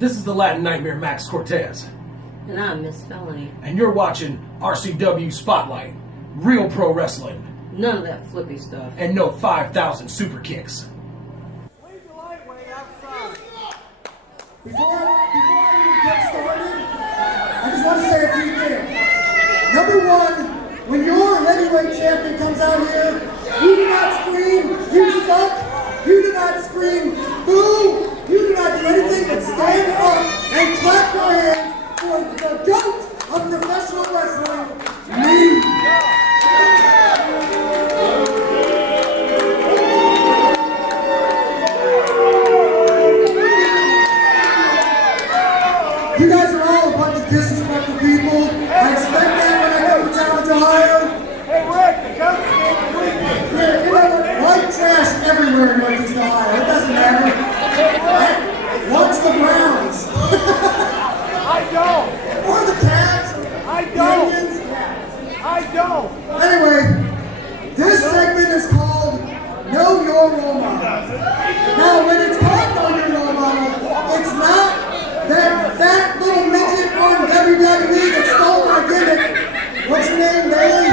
This is the Latin Nightmare Max Cortez. And I'm Miss Felony. And you're watching RCW Spotlight. Real pro wrestling. None of that flippy stuff. And no 5,000 super kicks. Leave the lightweight outside. Before I even get started, I just want to say a few things. Number one, when your heavyweight champion comes out here, you do not scream, "You suck!" You do not scream, "Boo!" You do not do anything but stand up and clap your hands for the GOAT of professional wrestling, me. You guys are all a bunch of disrespectful people. I expect that when I come to Challenge, Ohio. Hey Rick, the coach can't believe you. Yeah, you know, white trash everywhere in Northeast Ohio. It doesn't matter. Watch the Browns. I don't. Or the Cavs. I don't. The Indians. I don't. Anyway, this segment is called Know Your Role Model. Now, when it's called Know Your Role Model, it's not that fat little midget on WWE that stole my gimmick. What's your name, Bailey?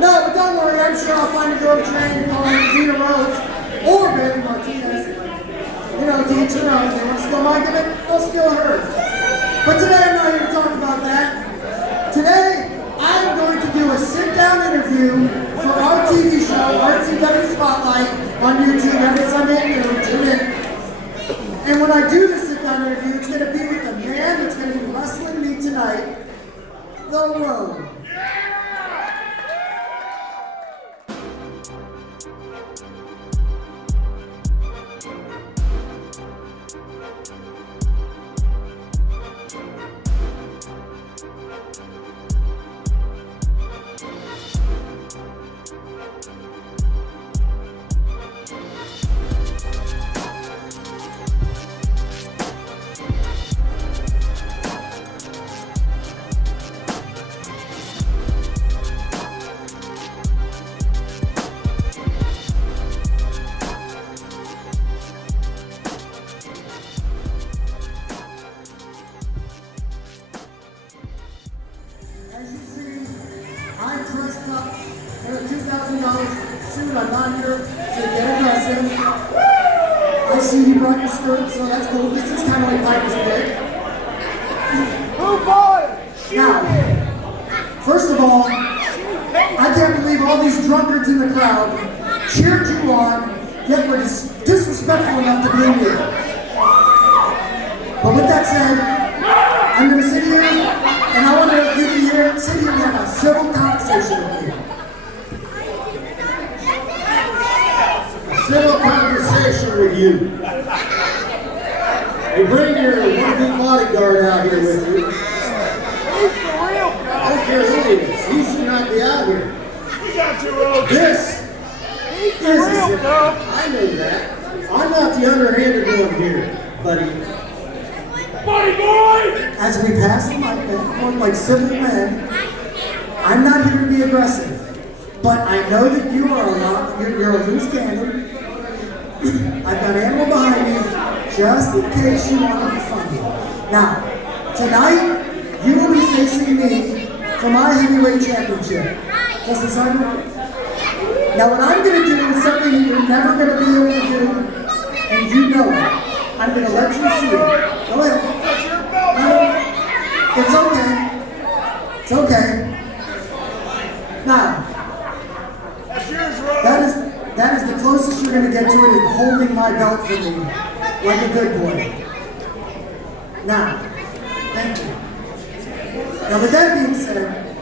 No, but don't worry, I'm sure I'll find a girl trained called Vita Rose or Bailey Martinez. You know, to each their own. They want to steal my gimmick, they'll steal hers. But today I'm not here to talk about that. Today, I'm going to do a sit-down interview for our TV show, RCW Spotlight, on YouTube every Sunday at noon. Tune in. And when I do this sit-down interview, it's going to be with the man that's going to be wrestling me tonight, The Road. As you see, I'm dressed up in a $2,000 suit. I'm not here to get aggressive. I see you brought your skirt, so that's cool. This is kind of like Piper's Pit. Who bought it? Now, first of all, I can't believe all these drunkards in the crowd cheered you on, yet were disrespectful enough to boo you. But with that said, I'm going to sit here, and I want to give you here, sit here and have a civil conversation with you. A civil conversation with you. You bring your wannabe bodyguard out here with you. He's the real I guy. don't care who he is. He should not be out here. We got your old. This He's the is real guy. I know that. I'm not the underhanded one here, buddy. Buddy boy! As we pass the mic back and forth like civil men, I'm not here to be aggressive, but I know that you are you're a loose cannon. I've got ammo behind me, just in case you want to be funny. Now, tonight, you will be facing me for my heavyweight championship. Justice Simon? Now, what I'm going to do is something that you're never going to be able to do, and you know it. I'm going to let you see it. Go ahead. No, it's okay. It's okay. Now, That's yours, Rose. that is the closest you're going to get to it is holding my belt for me like a good boy. Now, thank you. Now, with that being said,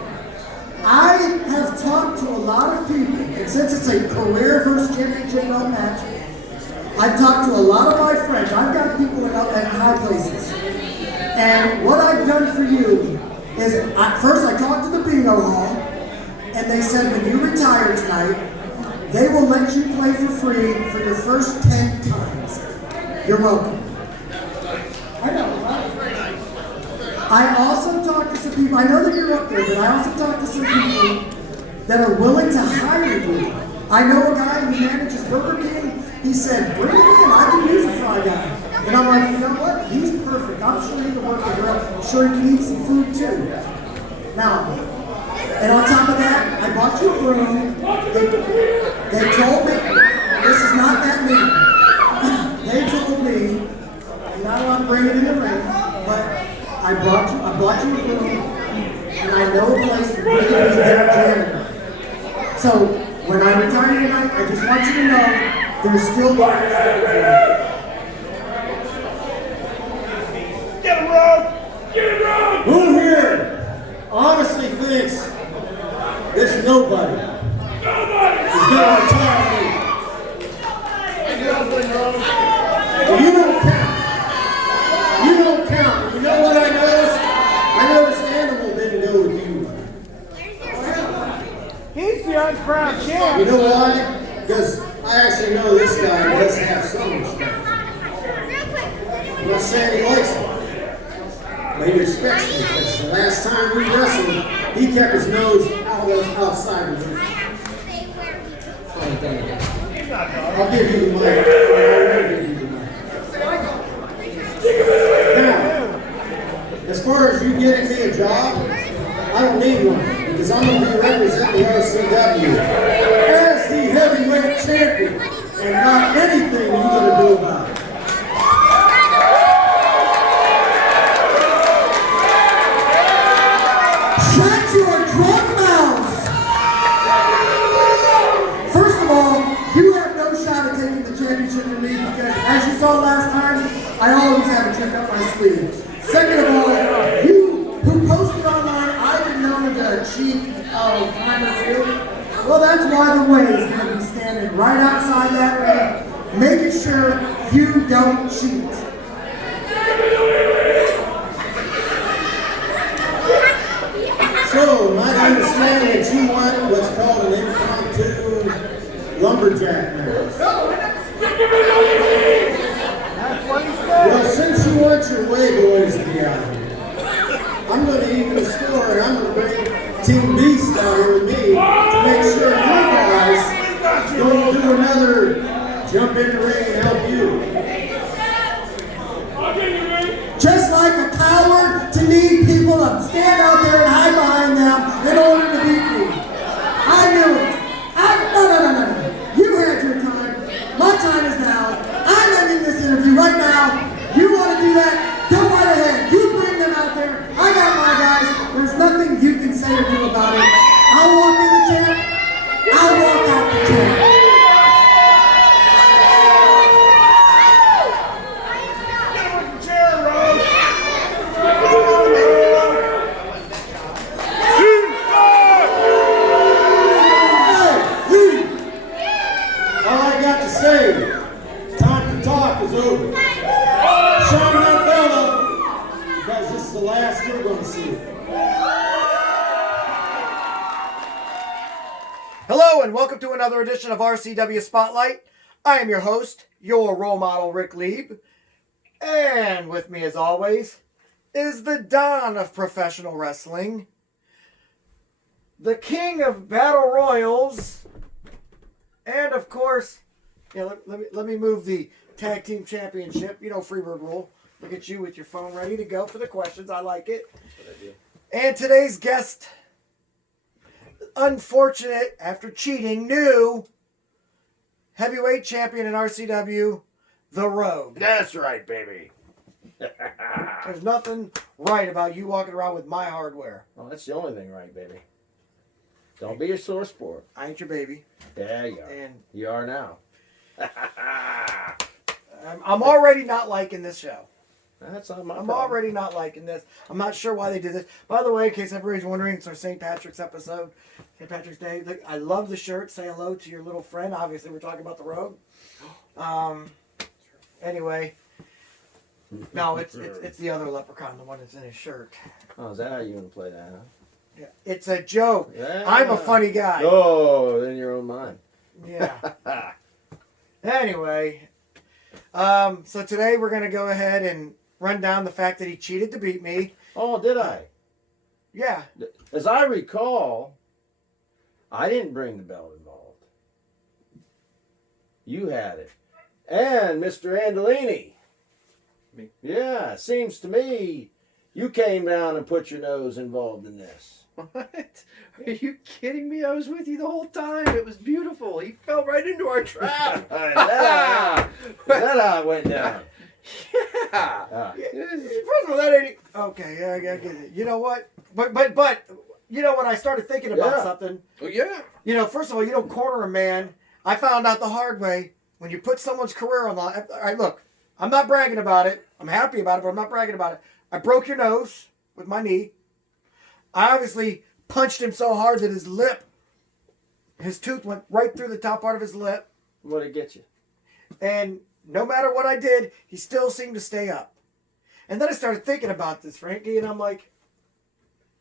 I have talked to a lot of people, and since it's a career versus championship belt match, I've talked to a lot of my friends. I've got people in high places. And what I've done for you is, first I talked to the bingo hall, and they said when you retire tonight, they will let you play for free for your first 10 times. You're welcome. I know, right? I also talked to some people, I know that you're up there, but I also talked to some people that are willing to hire you. I know a guy who manages Burger King. He said, bring him in, I can use a fry guy. And I'm like, you know what? He's perfect. sure you can eat some food too. Now, and on top of that, I bought you a room. They told me, this is not that mean. They told me, you're not allowed to bring it in the ring, but I bought you a room, and I know a place for you to be their janitor. So, when I retire tonight, I just want you to know, there's still Get him, Rogue! Get him, Rogue! Who here honestly thinks this nobody is going to retire me? You don't count. You don't count. You know what I noticed? I noticed Animal didn't go with you. He's the uncrowned champ. You know why? Because I actually know this guy does have some respect. I'm not saying he likes me. But he respects me because the last time we wrestled, he kept his nose outside of me. I'll give you the mic. I'll give you the mic. Now, as far as you getting me a job, I don't need one because I'm going to be representing the RCW as the heavyweight champion and not anything you're going to do about it. Shut your drunk mouths! First of all, you have no shot at taking the championship from me because, as you saw last time, I always have a trick up my sleeve. Second of all, you who posted online, I've been known to cheat time or two. Well, that's why the way is going to be standing right outside that ring, making sure you don't cheat. So, my understanding that you want what's called an impromptu lumberjack match. That's what he said. Well, since you want your way boys to be out here, I'm going to even the score and I'm going to bring Team Beast out here with me to make sure you guys don't do another jump in the ring and help you. Just like a coward to need people to stand out there and hide behind them in order to beat me. I knew it. No. You had your time. My time is now. I'm ending this interview right now. You want to do that? Go right ahead. You bring them out there. I got my guys. There's nothing you can say or do about it. I'll walk in the champ. I'll walk out the champ. Time to talk is over. Shine that bell because this is the last you're going to see. Hello and welcome to another edition of RCW Spotlight. I am your host, your role model, Ric Lieb. And with me as always is the Don of professional wrestling, the king of battle royals, and of course, let me move the tag team championship. You know, Freebird rule. Look at you with your phone ready to go for the questions. I like it. That's what I do. And today's guest, unfortunate after cheating, new heavyweight champion in RCW, the Rogue. That's right, baby. There's nothing right about you walking around with my hardware. Well, that's the only thing right, baby. Don't be a sore sport. I ain't your baby. Yeah, you are. And you are now. I'm already not liking this show. That's not my I'm problem. already not liking this. I'm not sure why they did this. By the way, in case everybody's wondering, it's our St. Patrick's episode. St. Patrick's Day. Look, I love the shirt. Say hello to your little friend. Obviously, we're talking about the Rogue. Anyway. No, it's the other leprechaun, the one that's in his shirt. Oh, is that how you want to play that, huh? Yeah, it's a joke. Yeah. I'm a funny guy. Oh, in your own mind. Yeah. Anyway, so today we're going to go ahead and run down the fact that he cheated to beat me. Oh, did I? Yeah. As I recall, I didn't bring the belt involved. You had it. And Mr. Andolini. Me? Yeah, seems to me You came down and put your nose involved in this. What? Are you kidding me? I was with you the whole time. It was beautiful. He fell right into our trap. Is that how it went down? Yeah. First of all, that ain't okay. Yeah, I get it. You know what? But you know when I started thinking about something. Oh yeah. You know, first of all, you don't corner a man. I found out the hard way when you put someone's career on the line. All right, look, I'm not bragging about it. I'm happy about it, but I'm not bragging about it. I broke your nose with my knee. I obviously punched him so hard that his tooth went right through the top part of his lip. What'd it get you? And no matter what I did, he still seemed to stay up. And then I started thinking about this, Frankie, and I'm like,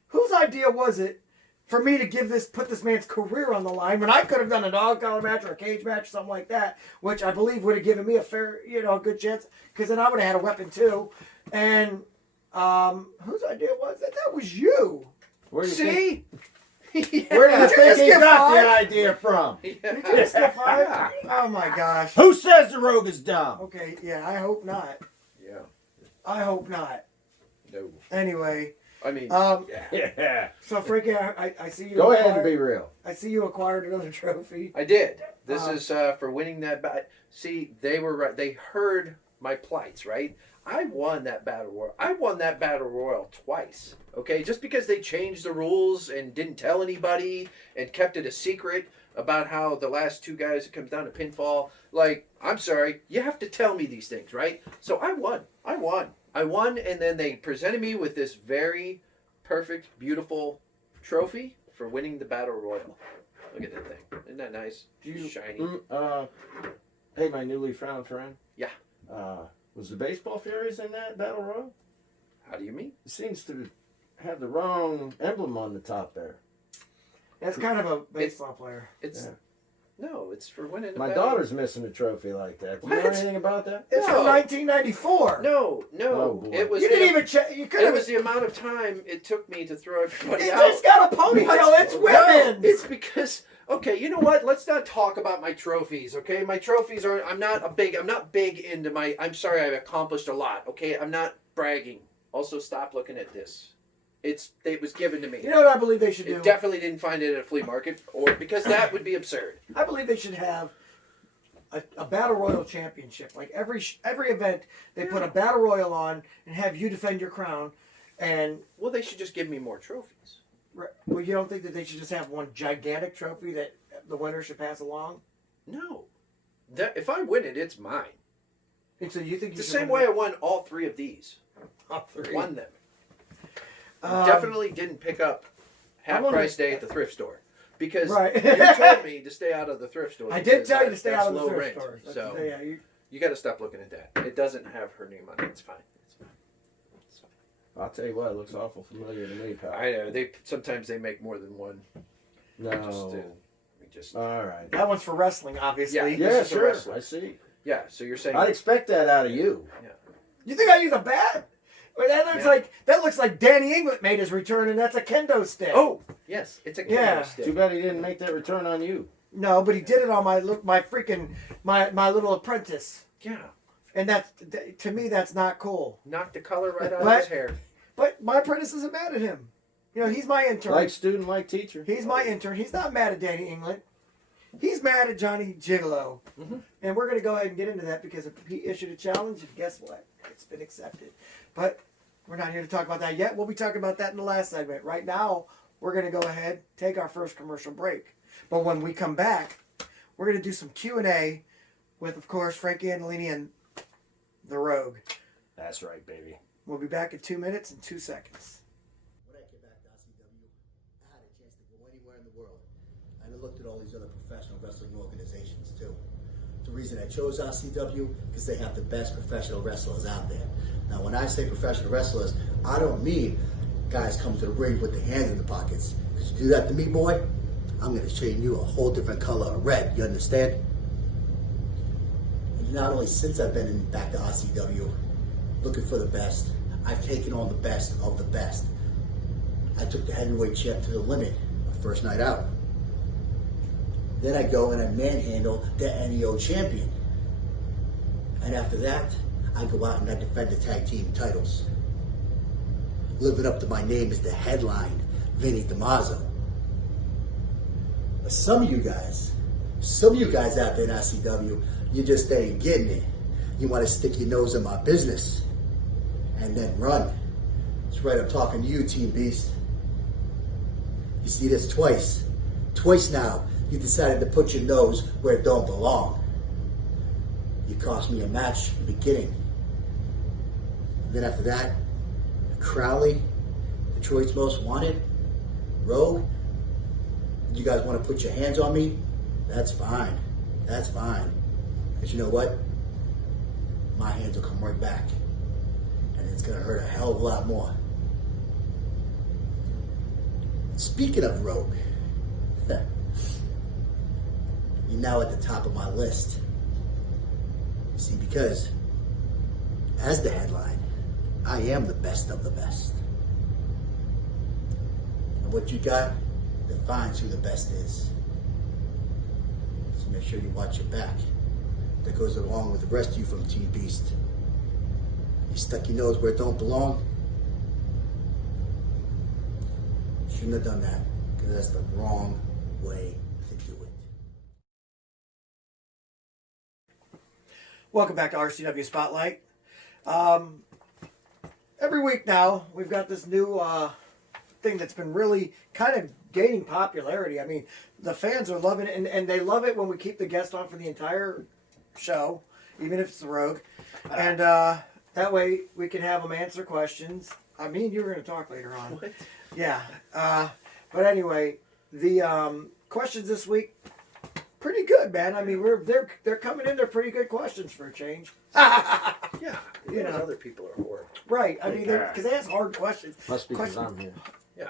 whose idea was it for me to put this man's career on the line when I could have done a dog collar match or a cage match or something like that, which I believe would have given me a fair, a good chance, because then I would have had a weapon too. And whose idea was that? That was you. Where do you See? think, where do you think he get got five? the idea from? Did you just get fired? Oh my gosh. Who says the rogue is dumb? Okay, yeah, I hope not. Yeah. I hope not. No. Anyway. I mean, Yeah. So Frankie, I see you. Go ahead and be real. I see you acquired another trophy. I did. This is for winning that battle. See, they were right. They heard my plights, right? I won that battle royal. I won that battle royal twice. Okay, just because they changed the rules and didn't tell anybody and kept it a secret about how the last two guys, it comes down to pinfall. Like, I'm sorry, you have to tell me these things, right? So I won, and then they presented me with this very perfect, beautiful trophy for winning the battle royal. Look at that thing. Isn't that nice? Shiny. Hey, my newly found friend. Yeah. Was the baseball Furies in that battle royal? How do you mean? It seems to have the wrong emblem on the top there. That's kind of a baseball player. It's no, it's for winning. My daughter's missing a trophy like that. Do you know What? anything about that? It's from 1994. No. Oh, boy. It was. You didn't even check. You could It have. was the amount of time it took me to throw everybody He out. just got a ponytail. It's women. No, it's because. Okay, you know what? Let's not talk about my trophies. Okay, my trophies are. I'm not big into my. I'm sorry, I've accomplished a lot. Okay, I'm not bragging. Also, stop looking at this. It was given to me. You know what I believe they should do? Definitely didn't find it at a flea market, or because that would be absurd. I believe they should have a battle royal championship. Like every event, they put a battle royal on and have you defend your crown. And Well, they should just give me more trophies. well, you don't think that they should just have one gigantic trophy that the winner should pass along? No, if I win it, it's mine. And so you think It's you the should same win way I won all three of these. all three? Won them. Um, Definitely didn't pick up half wonder- price day at the thrift store because Right. you told me to stay out of the thrift store. I did because tell you to stay that's out of the low thrift rent. stores. That's- So yeah, you got to stop looking at that. It doesn't have her name on it. It's fine. It's fine. It's fine. I'll tell you what, it looks awful familiar to me, pal. I know sometimes they make more than one. No. Just All right. that one's for wrestling, obviously. Yeah. Yeah, This is a sure. wrestler. I see. yeah. So you're saying I'd expect that out of you. You think I use a bat? Well, that looks like Danny England made his return, and that's a kendo stick. Oh yes, it's a kendo Yeah. stick. Too bad he didn't make that return on you. No, but he did it on my little apprentice, Yeah. and to me that's not cool. Knocked the color right out of What? his hair. But my apprentice isn't mad at him. You know, he's my intern. Like student, like teacher. He's my intern. He's not mad at Danny England. He's mad at Johnny Gigolo. Mhm. And we're going to go ahead and get into that because he issued a challenge, and guess what? It's been accepted. But we're not here to talk about that yet. We'll be talking about that in the last segment. Right now, we're going to go ahead, take our first commercial break. But when we come back, we're going to do some Q&A with, of course, Frankie Andolini and the Rogue. That's right, baby. We'll be back in 2 minutes and 2 seconds. When I came back to RCW, I had a chance to go anywhere in the world. And I looked at all these other professional wrestling organizations too. The reason I chose RCW, because they have the best professional wrestlers out there. Now when I say professional wrestlers, I don't mean guys come to the ring with their hands in the pockets. Because you do that to me, boy, I'm going to shade you a whole different color of red, you understand? And not only since I've been back to RCW, looking for the best, I've taken on the best of the best. I took the heavyweight champ to the limit, my first night out. Then I go and I manhandle the NEO champion. And after that, I go out and I defend the tag team titles. living up to my name as the headline, Vinny DiMarzio. But some of you guys out there in RCW, you just ain't getting it. You want to stick your nose in my business and then run. That's right, I'm talking to you, Team Beast. You see this twice. Twice now, you decided to put your nose where it don't belong. You cost me a match in the beginning. Then after that, Crowley, Detroit's Most Wanted, Rogue, you guys want to put your hands on me? That's fine. That's fine. Because you know what? My hands will come right back. And it's going to hurt a hell of a lot more. Speaking of Rogue, you're now at the top of my list. You see, because as the headline, I am the best of the best. And what you got defines who the best is. So make sure you watch your back. That goes along with the rest of you from Team Beast. You stuck your nose where it don't belong. Shouldn't have done that, because that's the wrong way to do it. Welcome back to RCW Spotlight. Every week now, we've got this new thing that's been really kind of gaining popularity. I mean, the fans are loving it, and they love it when we keep the guest on for the entire show, even if it's the Rogue. And that way we can have them answer questions. I mean, you were going to talk later on. What? Yeah. But anyway, the questions this week, pretty good, man. I mean, they're coming in. They're pretty good questions for a change. Yeah, You know. other people are horrible. Right. I mean, because they ask hard questions. Must be because I'm here. Yeah,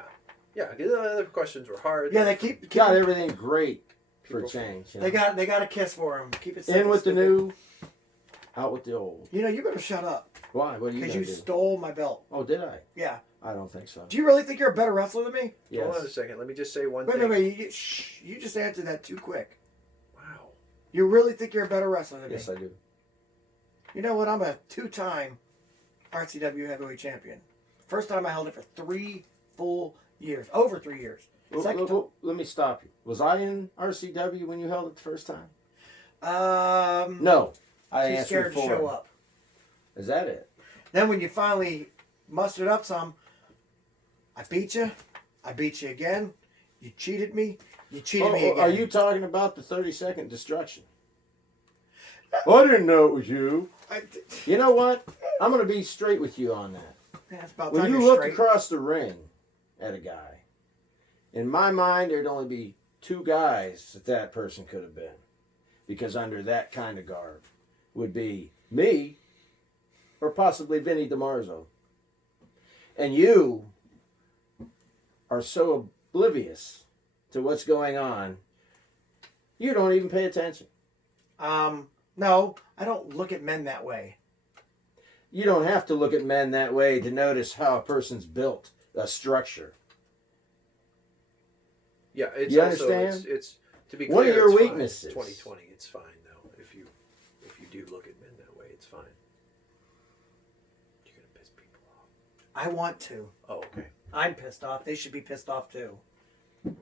yeah. Because the other questions were hard. Yeah, they keep Got everything great for a People- change. You They know? got a kiss for him. Keep it In simple, with the stupid. new, out with the old. You know, you better shut up Why? What are you because gonna you do? stole my belt. Oh, did I? Yeah. I don't think so. Do you really think you're a better wrestler than me? Yes. Hold on a second. Let me just say one Wait, thing. wait, wait. You just answered that too quick. Wow. You really think you're a better wrestler than Yes, me? I do. You know what? I'm a two-time RCW heavyweight champion. First time I held it for 3 full years. Over 3 years. Second time. Let me stop you. Was I in RCW when you held it the first time? No. No. I Too answered scared to for show it. up. Is that it? Then when you finally mustered up some, I beat you. I beat you again. You cheated me. You cheated me again. Are you talking about the 30-second destruction? I didn't know it was you. You know what? I'm going to be straight with you on that. Yeah, it's about When time you you're look straight. across the ring at a guy, in my mind, there'd only be 2 guys that person could have been. Because under that kind of garb would be me or possibly Vinny DiMarzio. And you are so oblivious to what's going on, you don't even pay attention. No, I don't look at men that way. You don't have to look at men that way to notice how a person's built, a structure. Yeah, it's You also understand? it's to be clear. What are your it's fine. weaknesses? It's 2020. It's fine though. If you do look at men that way, it's fine. You're gonna piss people off. I want to. Oh, okay. I'm pissed off. They should be pissed off too.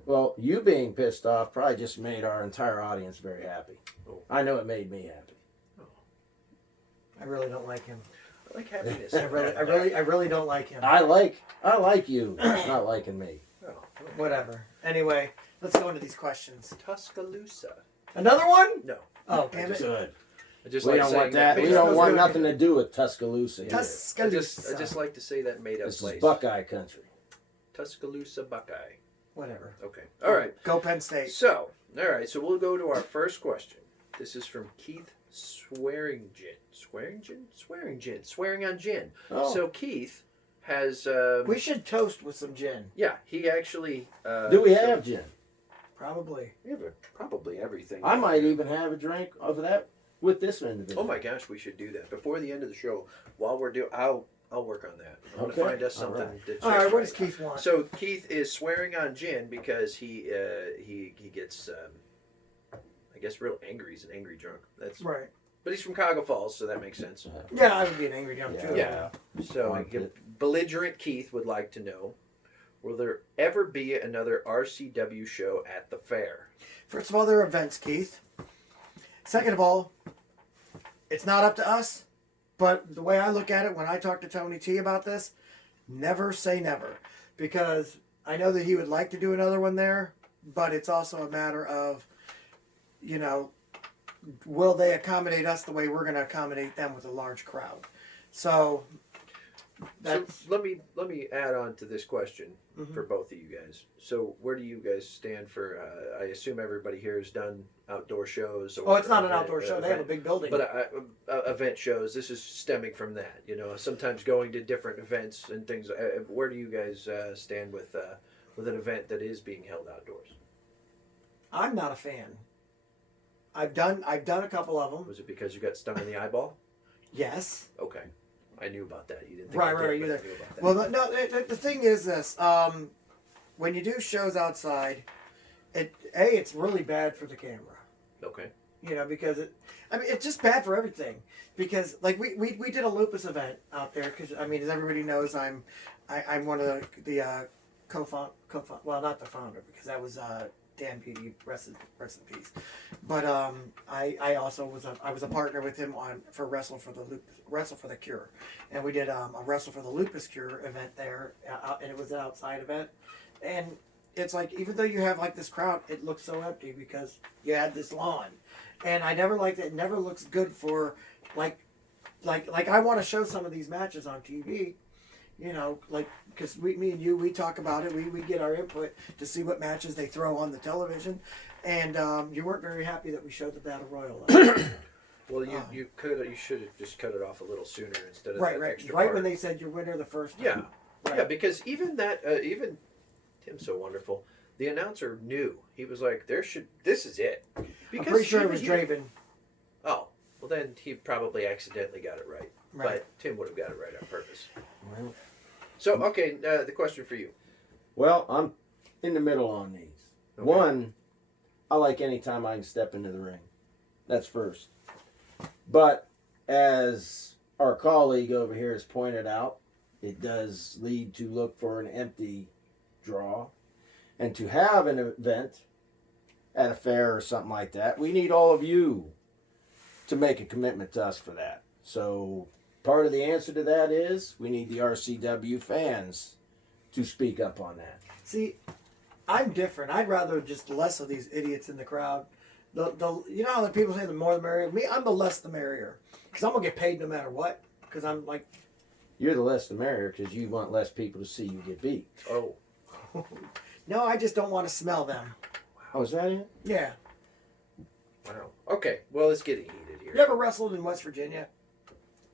Well, you being pissed off probably just made our entire audience very happy. Oh. I know it made me happy. I really don't like him. I like happiness. I really don't like him. I like you not liking me. Oh, okay. Whatever. Anyway, let's go into these questions. Tuscaloosa. Another one? No. Oh, damn it. Good. I just We like don't saying want that. We because don't those want are- nothing to do with Tuscaloosa. Either. I Tuscaloosa. just like to say that made up This place. is Buckeye country. Tuscaloosa Buckeye. Whatever. Okay. All right. Go Penn State. So, all right. So we'll go to our first question. This is from Keith Swearingen. Swearing on gin. Oh. So Keith has. We should toast with some gin. Yeah, he actually. Do we have gin? Probably. We have probably everything. I might even have a drink of that with this individual. Oh my gosh, we should do that before the end of the show. While we're doing, I'll work on that. I'm Okay. gonna find us something. All right. that's All right, just what does Keith want? So Keith is swearing on gin because he gets I guess real angry. He's an angry drunk. That's Right. But he's from Cuyahoga Falls, so that makes sense. Yeah, I would be an angry jump too. Yeah. So Armpit. belligerent Keith would like to know, will there ever be another RCW show at the fair? First of all, they're events, Keith. Second of all, it's not up to us. But the way I look at it, when I talk to Tony T about this, never say never. Because I know that he would like to do another one there, but it's also a matter of, you know, will they accommodate us the way we're going to accommodate them with a large crowd? So, that's... So let me add on to this question for both of you guys. So where do you guys stand for? I assume everybody here has done outdoor shows. Or it's not an outdoor show. They have a big building. But event shows. This is stemming from that. You know, sometimes going to different events and things. Where do you guys stand with an event that is being held outdoors? I'm not a fan. I've done a couple of them. Was it because you got stung in the eyeball? Yes. Okay. I knew about that. You didn't think Right, I did, right, but you I there. knew about that. Well, the thing is this: when you do shows outside, it's really bad for the camera. Okay. You know, because it's just bad for everything. Because like we did a lupus event out there. Because I mean, as everybody knows, I'm one of the well, not the founder, because that was Dan Beatty, rest in peace. But I also was a partner with him for Wrestle for the Cure, and we did a Wrestle for the Lupus Cure event there, and it was an outside event, and it's like, even though you have like this crowd, it looks so empty because you had this lawn, and I never liked it. It never looks good for like I want to show some of these matches on TV. You know, like, because me and you, we talk about it. We get our input to see what matches they throw on the television. And you weren't very happy that we showed the Battle Royal. Well, you should have just cut it off a little sooner instead of right, that extra right part. when they said your winner the first time. Yeah, Right. yeah, because even Tim's so wonderful. The announcer knew. He was like, this is it. Because I'm pretty sure it even was he- Draven. Oh, well then he probably accidentally got it right. Right. But Tim would have got it right on purpose. Well, So, okay, the question for you. well, I'm in the middle on these. Okay. One, I like any time I can step into the ring. That's first. But as our colleague over here has pointed out, it does lead to look for an empty draw. And to have an event at a fair or something like that, we need all of you to make a commitment to us for that. So part of the answer to that is we need the RCW fans to speak up on that. See, I'm different. I'd rather just less of these idiots in the crowd. You know how the people say the more the merrier? Me, I'm the less the merrier. Because I'm going to get paid no matter what. Because I'm like... You're the less the merrier because you want less people to see you get beat. Oh. No, I just don't want to smell them. Oh, is that it? Yeah. Wow. Okay, well, it's getting heated here. You ever wrestled in West Virginia?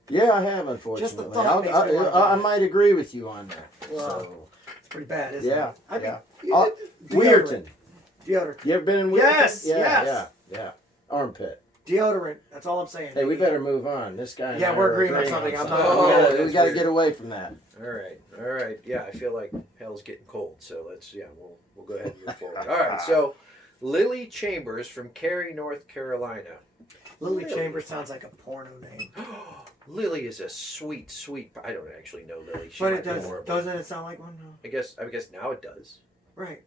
Yeah, I have, unfortunately. Just the thought makes me want to I do it. might agree with you on that. Wow. So, It's pretty bad, isn't yeah, it? I mean, yeah. Weirton. Deodorant. You ever been in Weirton? Yes, Yeah, yes. yeah. Armpit. Deodorant. That's all I'm saying. Hey, we better move on. This guy. and Yeah, I we're are agreeing on agreeing something. I'm something. not- We that's gotta weird. get away from that. All right. Yeah, I feel like hell's getting cold, so we'll go ahead and move forward. All right, so Lily Chambers from Cary, North Carolina. Lily Really? Chambers sounds like a porno name. Lily is a sweet. I don't actually know Lily. She But might it be does. horrible. Doesn't it sound like one? No. I guess now it does. Right.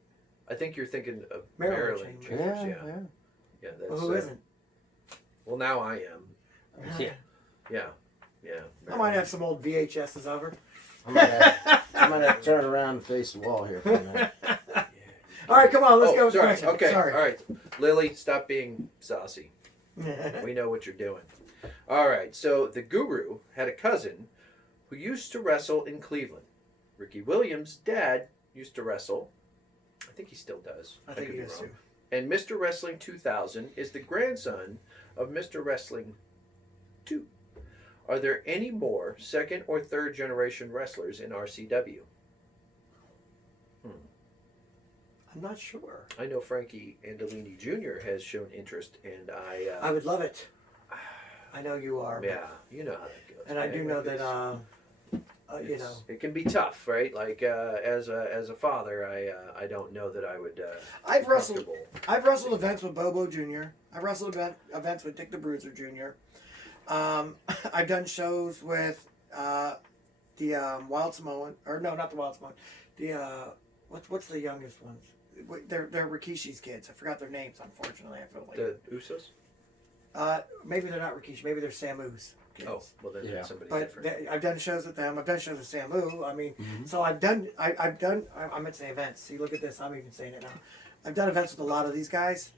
I think you're thinking of Marilyn Marilyn Chambers. Chambers. Yeah. That's, Well, who isn't? Well, now I am. Yeah. Yeah. I might have some old VHSs of her. I might have to turn around and face the wall here for a minute. All right, come on, let's go with the sorry. question. Okay. Sorry. All right. Lily, stop being saucy. We know what you're doing. All right. So the Guru had a cousin who used to wrestle in Cleveland. Ricky Williams' dad used to wrestle. I think he still does. I think could he be does wrong. too. And Mr. Wrestling 2000 is the grandson of Mr. Wrestling 2. Are there any more second or third generation wrestlers in RCW? I'm not sure. I know Frankie Andolini Jr. has shown interest, and I would love it. I know you are. yeah, you know how that goes. And I man. do know Like, that, you it's- know. it can be tough, right? Like as a father, I don't know that I would. I've be wrestled. comfortable. I've wrestled events with Bobo Jr. I've wrestled events with Dick the Bruiser Jr. I've done shows with the Wild Samoan, or no, not the Wild Samoan. The what's the youngest ones? They're Rikishi's kids. I forgot their names. Unfortunately, I feel like The Usos? maybe they're not Rikishi. Maybe they're Samu's kids. Oh, well then Yeah. somebody But different. I've done shows with them. I've done shows with Samu. I mean, Mm-hmm. so I've done. I meant to say events. See, look at this. I'm even saying it now. I've done events with a lot of these guys.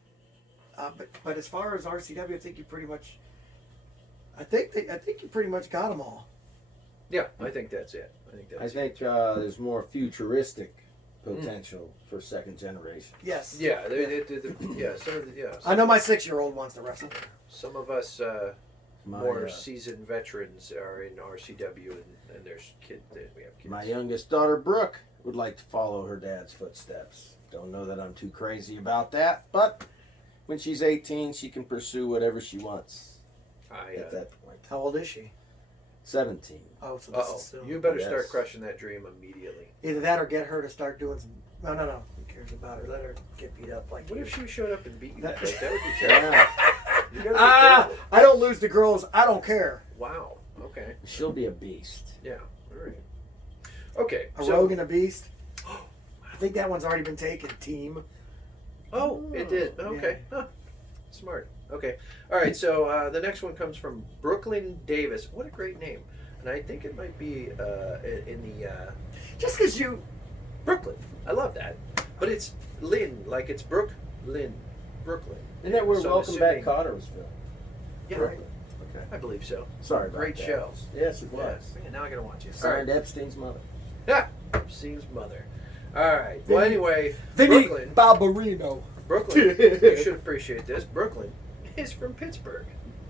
But as far as RCW, I think you pretty much. I think you pretty much got them all. Yeah, I think that's it. I think there's more futuristic potential for second generation. Yes. Yeah, yeah, some of the, yeah. I know my 6-year-old wants to wrestle. Some of us My, more seasoned veterans are in RCW, and there's kids. We have kids. My youngest daughter, Brooke, would like to follow her dad's footsteps. Don't know that I'm too crazy about that, but when she's 18, she can pursue whatever she wants at that point. How old is she? 17. Oh, so this Uh-oh. is soon. You better Yes. start crushing that dream immediately. Either that or get her to start doing some. No. Who cares about her? Let her get beat up like What you. if she showed up and beat you? That- That would be terrible. Yeah, You gotta be careful. I don't lose to girls. I don't care. Wow. Okay. she'll be a beast. Yeah. All right. Okay. A so- rogue and a beast. I think that one's already been taken. Team. Oh, it did. Okay. Huh. Smart. Okay. All right. So the next one comes from Brooklyn Davis. What a great name. And I think it might be in the Just because you. Brooklyn. I love that. But it's Lynn, like it's Brooklyn. Brooklyn. Isn't that where So I'm Welcome Back assuming- Cotter was filmed? Yeah. Brooklyn. Okay. I believe so. Sorry about Great that. show. Yes, it was. Yeah, now I gotta watch it. Signed Epstein's mother. Ah, Epstein's mother. All right. Well, anyway, Vinny Brooklyn. Barbarino. Brooklyn. You should appreciate this. Brooklyn is from Pittsburgh.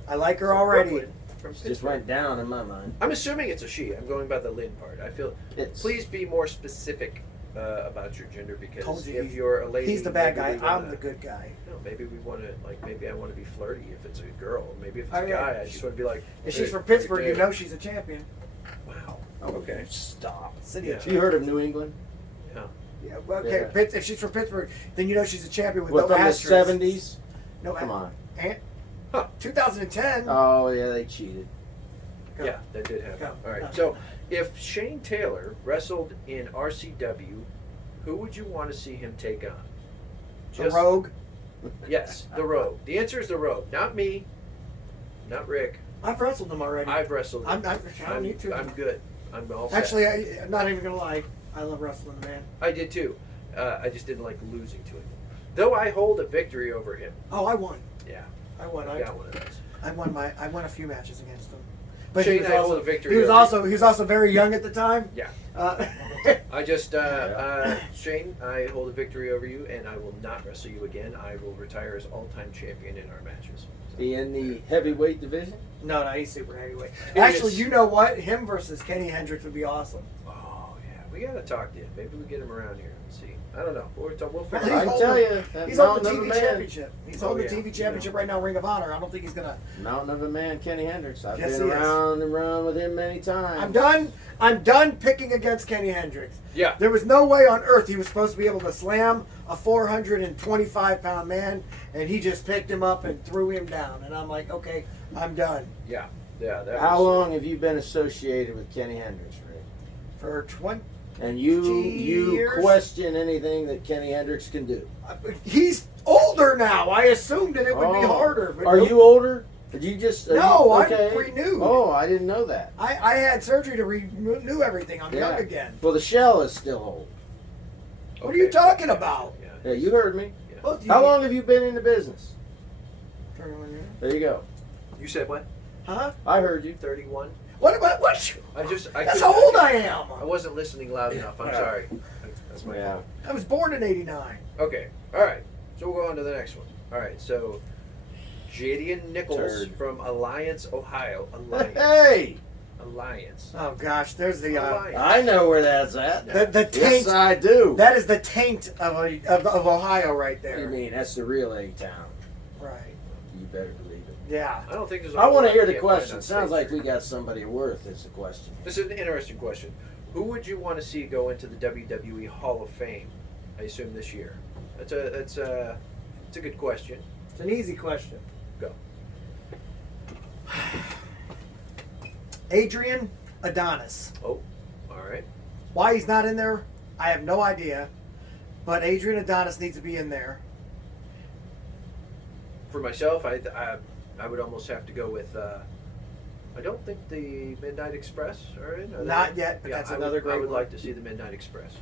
I like her So already. Brooklyn from Just Pittsburgh. went down in my mind. I'm assuming it's a she. I'm going by the Lynn part. I feel. It's Please be more specific about your gender because Told you if he's- you're a lady, He's the bad guy. maybe we wanna- I'm the good guy. No, maybe we want to maybe I want to be flirty if it's a girl. Maybe if it's Oh, a yeah. guy, I just want to be like. If "Hey, she's from Pittsburgh, hey, you dude." know she's a champion. Wow. Oh, Okay. Stop. City Yeah. of You heard of New England? Yeah. Yeah, well, okay. Yeah. If she's from Pittsburgh, then you know she's a champion with What, no from the asterisks. 70s? No, Come on. And Huh. 2010. Oh, yeah, they cheated. Go. Yeah, that did happen. Go. All right. No. So, if Shane Taylor wrestled in RCW, who would you want to see him take on? The Rogue. Yes, the Rogue. The answer is the Rogue. Not me. Not Rick. I've wrestled him already. I've wrestled. I don't need to. I'm good. I'm all set. Actually, I'm not even gonna lie. I love wrestling the man. I did too. I just didn't like losing to him. Though I hold a victory over him. Oh, I won. Yeah, I won. I got one of those. I won a few matches against him. But Shane he was and I hold also a victory he was over also very young at the time. Yeah. Uh, I just, Shane, I hold a victory over you, and I will not wrestle you again. I will retire as all-time champion in our matches. So, He in the heavyweight division? no, he's super heavyweight. He Actually, is. you know what? Him versus Kenny Hendricks would be awesome. Oh yeah, we gotta talk to him. Maybe we get him around here and see. I don't know. We'll figure He's it I out. can holding- tell you, that He's holding the mountain of a TV man. championship. He's Oh, holding yeah. the TV championship right now, Ring of Honor. I don't think he's gonna. Mountain of a man, Kenny Hendricks. I've Yes, been he is. around and around with him many times. I'm done picking against Kenny Hendricks. Yeah. There was no way on earth he was supposed to be able to slam a 425-pound man, and he just picked him up and threw him down. And I'm like, okay, I'm done. Yeah. Yeah. That How was, long have you been associated with Kenny Hendricks, Rick? For 20, And you years? question anything that Kenny Hendricks can do? he's older now. I assumed that it would be harder. But Are nope. you older? Did you just? are No, you, I'm okay? renewed. Oh, I didn't know that. I had surgery to renew everything. I'm young again. Well, the shell is still old. What are you talking about? Yeah. Yeah, you heard me. Well, How long have you been in the business? There you go. You said what? Huh? I heard you. 31. What about what? I That's couldn't- how old I am. I wasn't listening loud enough. I'm sorry. That's my Yeah. fault. I was born in '89. Okay. All right. So we'll go on to the next one. All right. So, Jadian Nichols Turd. from Alliance, Ohio. Alliance. Hey, Alliance. Oh gosh, there's the Alliance. I know where that's at. the Yes, taint. I do. That is the taint of Ohio right What do there. you mean? That's the real A town. Right. You better believe it. Yeah. I don't think there's. a I whole want to lot hear you the can't find question. on Sounds stage like here. we got somebody of worth. Is the question. This is an interesting question. Who would you want to see go into the WWE Hall of Fame? I assume this year. It's a good question. It's an easy question. Go. Adrian Adonis. Oh, all right. Why he's not in there, I have no idea. But Adrian Adonis needs to be in there. For myself, I would almost have to go with. I don't think the Midnight Express are in. Are they? Not yet, but that's another great I would one. like to see the Midnight Express.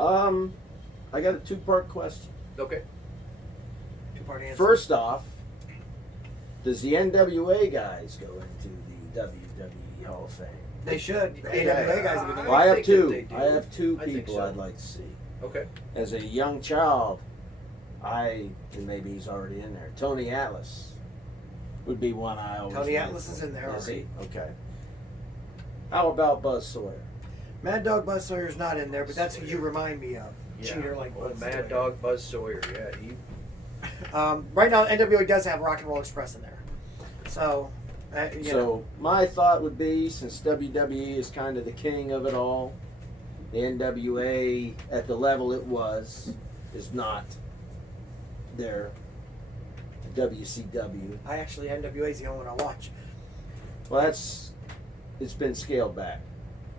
I got a two-part question. Okay. Two-part answer. First off, does the NWA guys go into the WWE Hall of Fame? They should. The AWA guys have been Well, I have think two. that they do. I have two I think people so. I'd like to see. Okay. As a young child, and maybe he's already in there. Tony Atlas would be one I always. Tony wanted Atlas for. is in there Is already. he? Okay. How about Buzz Sawyer? Mad Dog Buzz Sawyer's not in there, but that's who you Sawyer. remind me of. Yeah. Cheater like Oh, Buzz Mad Sawyer. Dog Buzz Sawyer. Yeah, he. Right now, NWA does have Rock and Roll Express in there. So, you know. So my thought would be, since WWE is kind of the king of it all, the NWA at the level it was is not their WCW. I actually, NWA's the only one I watch. Well, it's been scaled back.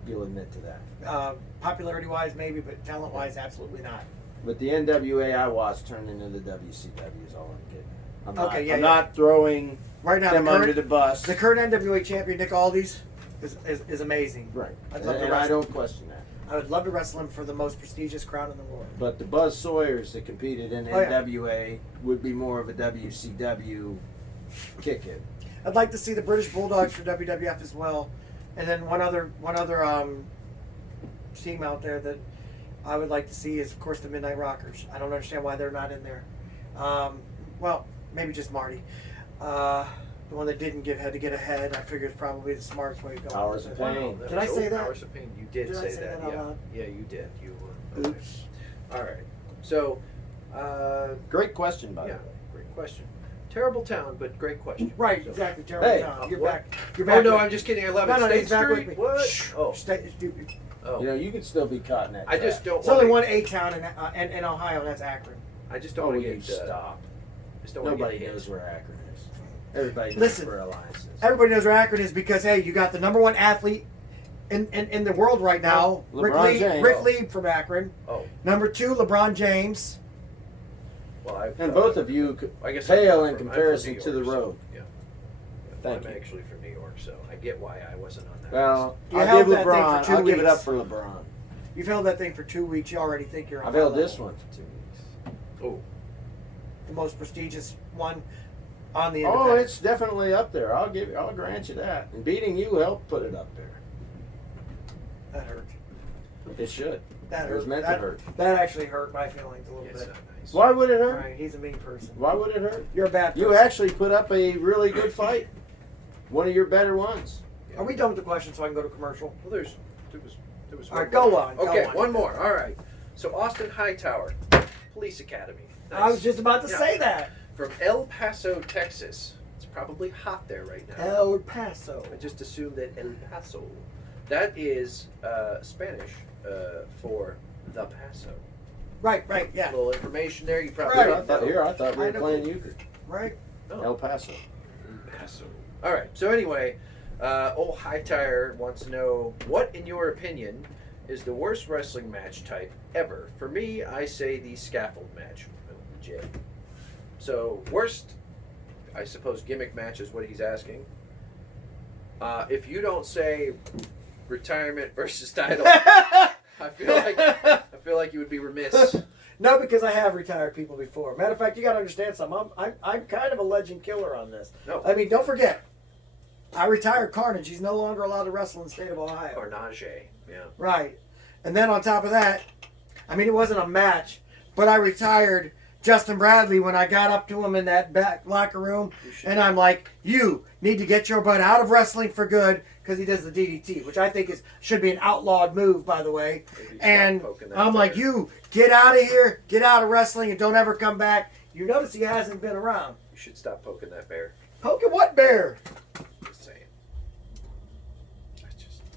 You'll admit to that. Popularity-wise, maybe, but talent-wise, absolutely not. But the NWA I watched turned into the WCW is all I'm getting. I'm not, Okay, yeah, I'm yeah. not throwing Right now, them under the bus. the current NWA champion, Nick Aldis, is amazing. Right. I'd love to And I wrestle. don't question that. I would love to wrestle him for the most prestigious crown in the world. But the Buzz Sawyers that competed in Oh, yeah. NWA would be more of a WCW kick-in. I'd like to see the British Bulldogs for WWF as well, and then one other team out there that I would like to see is, of course, the Midnight Rockers. I don't understand why they're not in there. Well, maybe just Marty. The one that had to get ahead. I figure it's probably the smartest way to go. Powers of Pain. Did I say that? Powers of Pain. You did, Did I say say that. that out Yeah. loud? Yeah, you did. You. Oops. All right. So. Great question, by Yeah. the way. Great question. Terrible town, but great question. Right, So- exactly. Terrible Hey, Tom. You're what? back. You're back. Oh no, with- I'm just kidding. I love No, it. no, State he's back with Street. me. What? Shh. Oh. It's Oh. You know, you could still be caught in that I just trap. don't. only wanna- one A town in Ohio, and that's Akron. I just Oh, don't will want to you get. stop? Just don't wanna Nobody get hit. knows where Akron is. Everybody knows Listen, where Alliance is. Everybody knows where Akron is because, hey, you got the number one athlete in the world right now, LeBron James. Ric Lieb from Akron. Oh. Number two, LeBron James. Well, I've, And both of you I guess pale I'm in from comparison New to the York, so, road. yeah. Thank I'm you. actually from New York, so I get why I wasn't on that. Well, You I'll held give that thing LeBron. for 2 I'll give it weeks. up for LeBron. You've held that thing for 2 weeks. You already think you're on I've that held this level. one for 2 weeks. Oh, The most prestigious one on the Oh, independent. it's definitely up there. I'll grant you that. And beating you helped put it up there. That hurt. It should. That It was hurt. meant to that, hurt. That actually hurt my feelings a little it's bit. not nice. Why would it hurt? Right, he's a mean person. Why would it hurt? You're a bad person. You actually put up a really good fight. One of your better ones. Are we done with the questions so I can go to commercial? Well, there was. All right, one go more. on, go Okay, on. one more. All right. So Austin Hightower, Police Academy. I was just about to Yeah. say that. From El Paso, Texas. It's probably hot there right now. El Paso. I just assumed that El Paso. That is Spanish for the Paso. Right, yeah. A little information there. You probably Right. didn't know. I thought we I were know. playing euchre. Right? Oh. El Paso. El Paso. All right. So anyway, old Hightower wants to know, what, in your opinion, is the worst wrestling match type ever? For me, I say the scaffold match. J. So worst, I suppose, gimmick match is what he's asking. If you don't say retirement versus title, I feel like you would be remiss. No, because I have retired people before. Matter of fact, you got to understand something. I'm kind of a legend killer on this. No. I mean, don't forget, I retired Carnage. He's no longer allowed to wrestle in the state of Ohio. Carnage. Yeah. Right. And then on top of that, I mean, it wasn't a match, but I retired Justin Bradley when I got up to him in that back locker room, and I'm like, you need to get your butt out of wrestling for good, because he does the DDT, which I think should be an outlawed move, by the way. Maybe stop And poking that I'm like, bear. you get out of here, get out of wrestling, and don't ever come back. You notice he hasn't been around. You should stop poking that bear. Poking what bear? Just saying.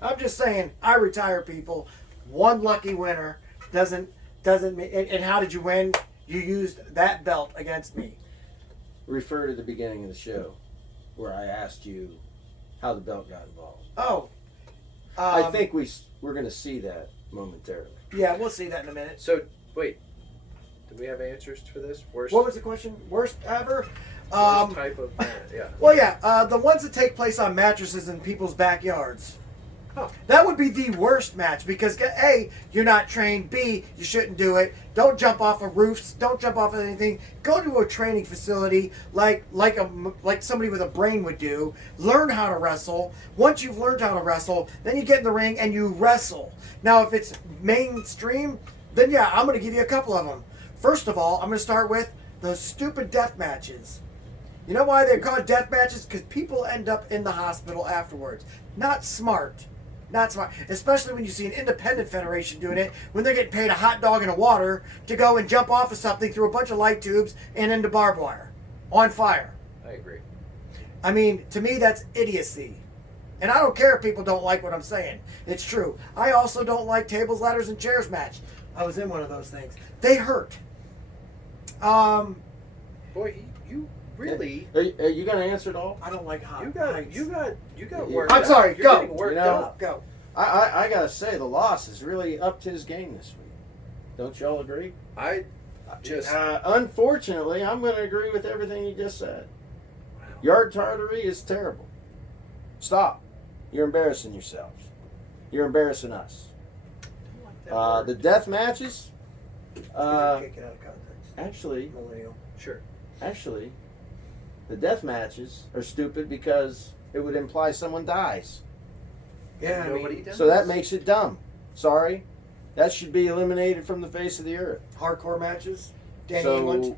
I'm just saying, I retire people. One lucky winner doesn't mean. And how did you win? You used that belt against me. Refer to the beginning of the show where I asked you how the belt got involved. Oh. I think we're going to see that momentarily. Yeah, we'll see that in a minute. So wait, do we have answers for this? Worst. What was the question? Worst ever? Worst type of match? Yeah. Well, yeah, the ones that take place on mattresses in people's backyards. Huh. That would be the worst match because A, you're not trained. B, you shouldn't do it. Don't jump off of roofs. Don't jump off of anything. Go to a training facility like somebody with a brain would do. Learn how to wrestle. Once you've learned how to wrestle, then you get in the ring and you wrestle. Now, if it's mainstream, then yeah, I'm going to give you a couple of them. First of all, I'm going to start with those stupid death matches. You know why they're called death matches? Because people end up in the hospital afterwards. Not smart. Not smart. Especially when you see an independent federation doing it, when they're getting paid a hot dog in the water to go and jump off of something through a bunch of light tubes and into barbed wire. On fire. I agree. I mean, to me, that's idiocy. And I don't care if people don't like what I'm saying. It's true. I also don't like tables, ladders, and chairs match. I was in one of those things. They hurt. Boy, you really. Are you going to answer it all? I don't like hot. You got Yeah. worked I'm up. sorry, You're go. getting worked You know, up. Go. I got to say, the loss is really upped his game this week. Don't y'all agree? I just. Unfortunately, I'm going to agree with everything you just said. Yard tartary is terrible. Stop. You're embarrassing yourselves. You're embarrassing us. The death matches. Kick it out of context. Actually, Millennial. Sure. Actually, the death matches are stupid because it would imply someone dies. Yeah, I Nobody mean, does. So that makes it dumb. Sorry. That should be eliminated from the face of the earth. hardcore matches. Danny So, England.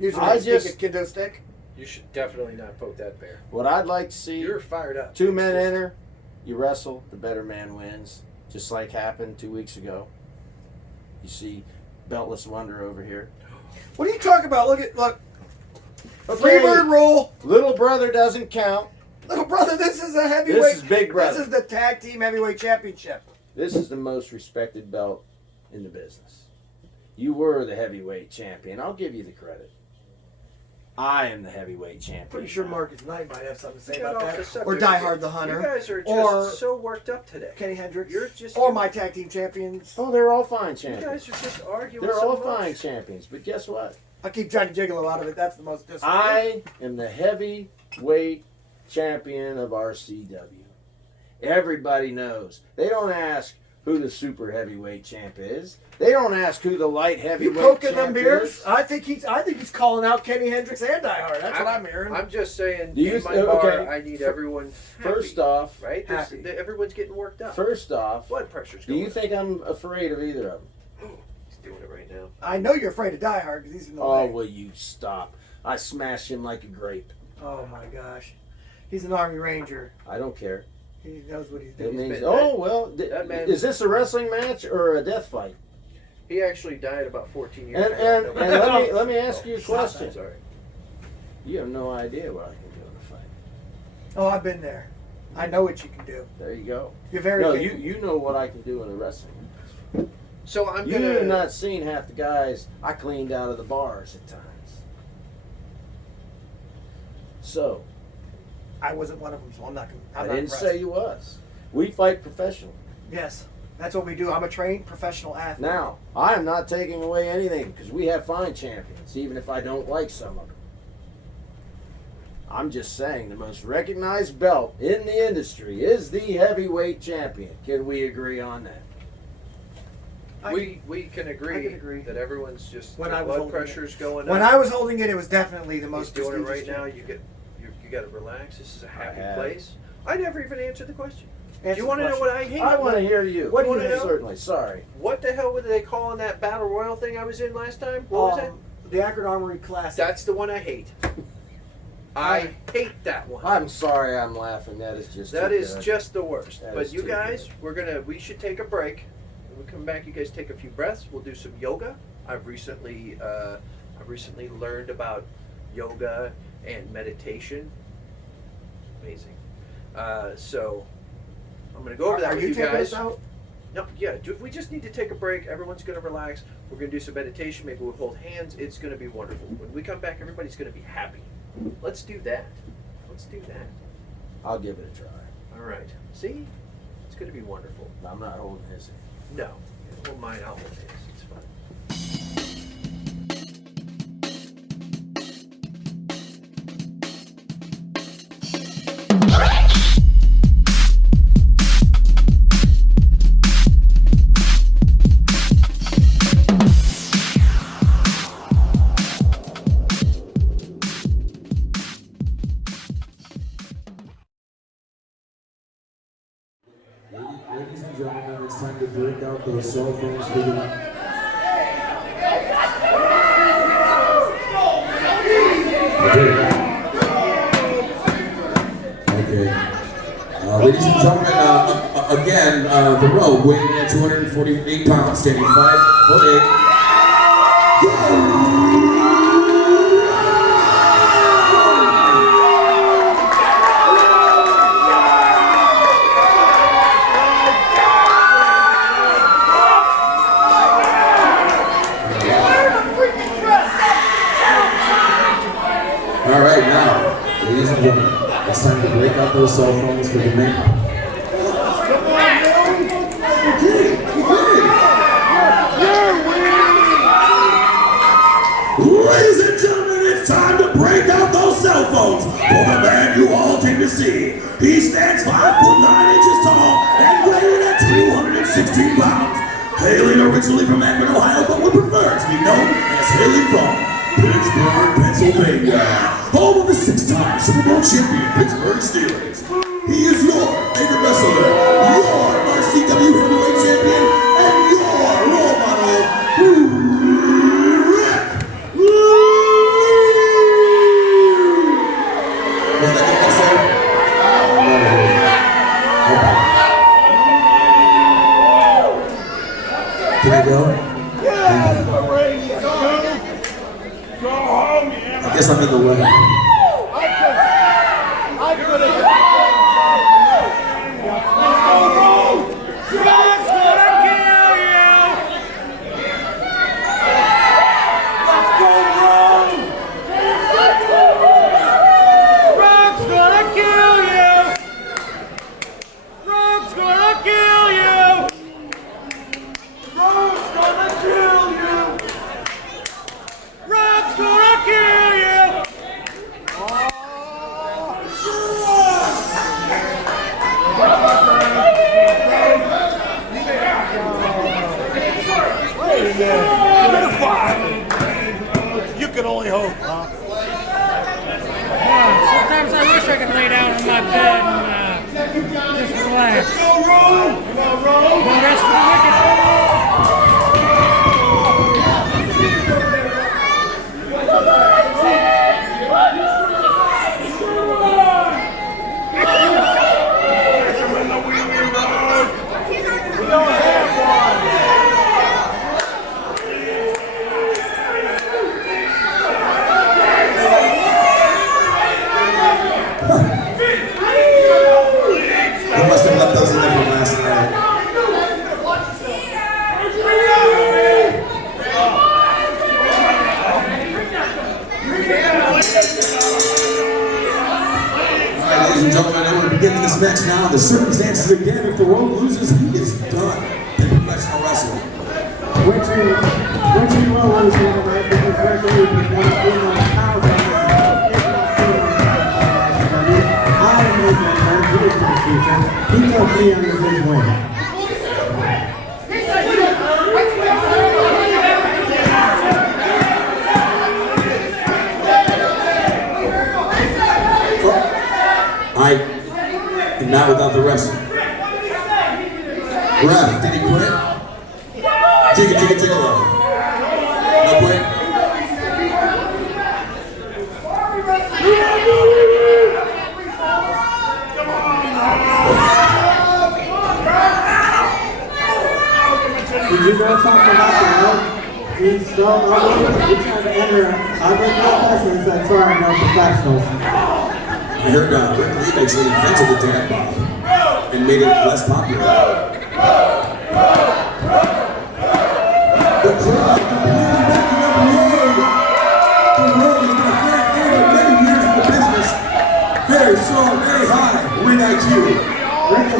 Usually I I just- just kendo stick. You should definitely not poke that bear. What I'd like to see, You're fired up. 2 men enter, you wrestle, the better man wins. Just like happened 2 weeks ago. You see Beltless Wonder over here. What are you talking about? Look. Okay. Freebird rule. Little brother doesn't count. Little brother, this is a heavyweight. This is Big Brother. This is the tag team heavyweight championship. This is the most respected belt in the business. You were the heavyweight champion. I'll give you the credit. I am the heavyweight champion. Pretty sure now. Marcus Knight might have something to say Get about off the that. subject. Or Die Hard the Hunter. You guys are just or so worked up today. Kenny Hendricks. You're just. Or my tag team champions. Oh, they're all fine You champions. guys are just arguing. They're so all much. fine champions. But guess what? I keep trying to jiggle out of it. That's the most disappointing. I am the heavyweight champion of RCW. Everybody knows. They don't ask who the super heavyweight champ is. They don't ask who the light You heavyweight poking champ them beers? is. I think he's calling out Kenny Hendricks and Die Hard. That's what I'm hearing. I'm just saying. Do you in my th- bar, okay. I need everyone. Happy, First off, right? Happy. Everyone's getting worked up. First off, Blood pressure's do going. you think I'm afraid of either of them? He's doing it right now? I know you're afraid of Die Hard because he's in the Oh, way. will you stop? I smash him like a grape. Oh my gosh. He's an Army Ranger. I don't care. He knows what he's It doing. means, been- oh, well, that man- is this a wrestling match or a death fight? He actually died about 14 years And, ago. and let me ask you a Stop question. that, Sorry. You have no idea what I can do in a fight. Oh, I've been there. I know what you can do. There you go. You're very No, capable. you know what I can do in a wrestling match. So I'm You gonna. have not seen half the guys I cleaned out of the bars at times. So, I wasn't one of them, so I'm not going to. I didn't say you was. We fight professionally. Yes. That's what we do. I'm a trained professional athlete. Now, I am not taking away anything because we have fine champions, even if I don't like some of them. I'm just saying the most recognized belt in the industry is the heavyweight champion. Can we agree on that? We can agree, I can agree. that everyone's just When their I was blood holding pressure's going up. When I was holding it, it was definitely the He's most doing it right prestigious now. champion. You got to relax. This is a happy have. place. I never even answered the question. Answer Do you want the to know what I hate? I want to hear you. What do you wanna know? Certainly. Sorry. What the hell were they calling that battle royal thing I was in last time? What was that? The Akron Armory Classic. That's the one I hate. I hate that one. I'm sorry I'm laughing. That is just That too is good. just the worst. That But is you too guys, we should take a break. When we come back, you guys take a few breaths. We'll do some yoga. I've recently learned about yoga and meditation. Amazing. So I'm going to go over that Are with you you taking guys. us out? No, yeah. We just need to take a break. Everyone's going to relax. We're going to do some meditation. Maybe we'll hold hands. It's going to be wonderful. When we come back, everybody's going to be happy. Let's do that. Let's do that. I'll give it a try. All right. See? It's going to be wonderful. I'm not holding his hand. No. Well, mine, I'll hold his. It's fine. Ladies and gentlemen, it's time to break out those cell phones for the... Okay. Ladies and gentlemen, again, the rogue weighing in at 248 pounds, standing 5'8". All right, now, ladies and gentlemen, it's time to break out those cell phones for the man. Ladies and gentlemen, it's time to break out those cell phones for the man you all came to see. He stands 5'9" tall and weighing at 216 pounds. Hailing originally from Akron, Ohio, but would prefer to be known as hailing from Pittsburgh, Pennsylvania, home of the 6-time Super Bowl champion Pittsburgh Steelers. He is your favorite wrestler, your RCW heavyweight champion, and your role model, Ric Lieb. Was that good, sir? Okay. Can I go? Go home, yeah. I guess I'm in the way. I could have. God's gonna kill you. Let's go, Rome. Rock's gonna kill you. Rock's gonna kill you. Rock's gonna kill you. Rock's gonna kill you! Wait a minute. You can only hope, huh? Sometimes I wish I could lay down in my bed and just relax. Go, Rome! Go, Rome! The rest of the wicked. I must have left those in there from last night. Alright, ladies and gentlemen, we're beginning this match now. The circumstances again, if the Rogue loses, he is done in professional wrestling. What you will lose here tonight because Ric Lieb is one of the most powerful men, if not the most powerful man. I am his mentor, he is my future. He told me I was his winner. And not without the wrestler. Ref, did he quit? Jigga. No quit? Did you know something about the road? He's so ugly, he's trying to enter ugly professions that's are no professionals. I heard Ric Lieb actually invented the dad bod and made it less popular. The crowd completely backing up the road has been a fan favorite many years in the business. Very strong, very high.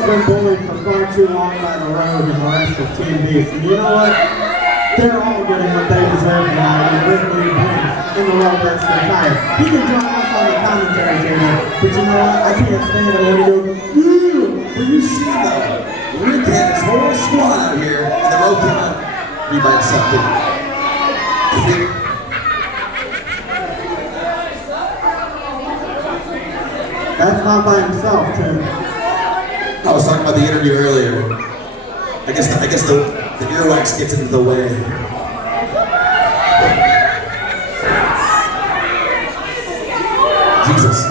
been bullied for far too long by the Road and the rest of Team Beast. And you know what? They're all getting what they deserve tonight with Ric Lieb in the Road versus the Tire. He can join us on the commentary table, but you know what? I can't stand it when he goes, When you see though, Rick had his whole squad out here, and the Road came out, be by something. that's not by himself, Tim. I was talking about the interview earlier. I guess the earwax gets into the way. Jesus.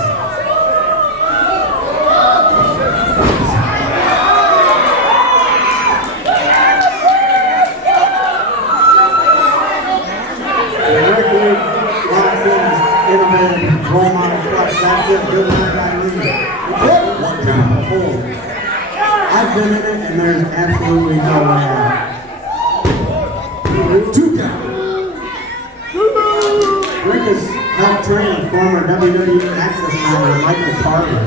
Ric Lieb walks in as innovative role model clutch. That's it. Good night, Eileen. It's one count. Hold. I've been in it, and there's absolutely no way out. 2 count. Rick has helped train former WWE Access member Michael Carter.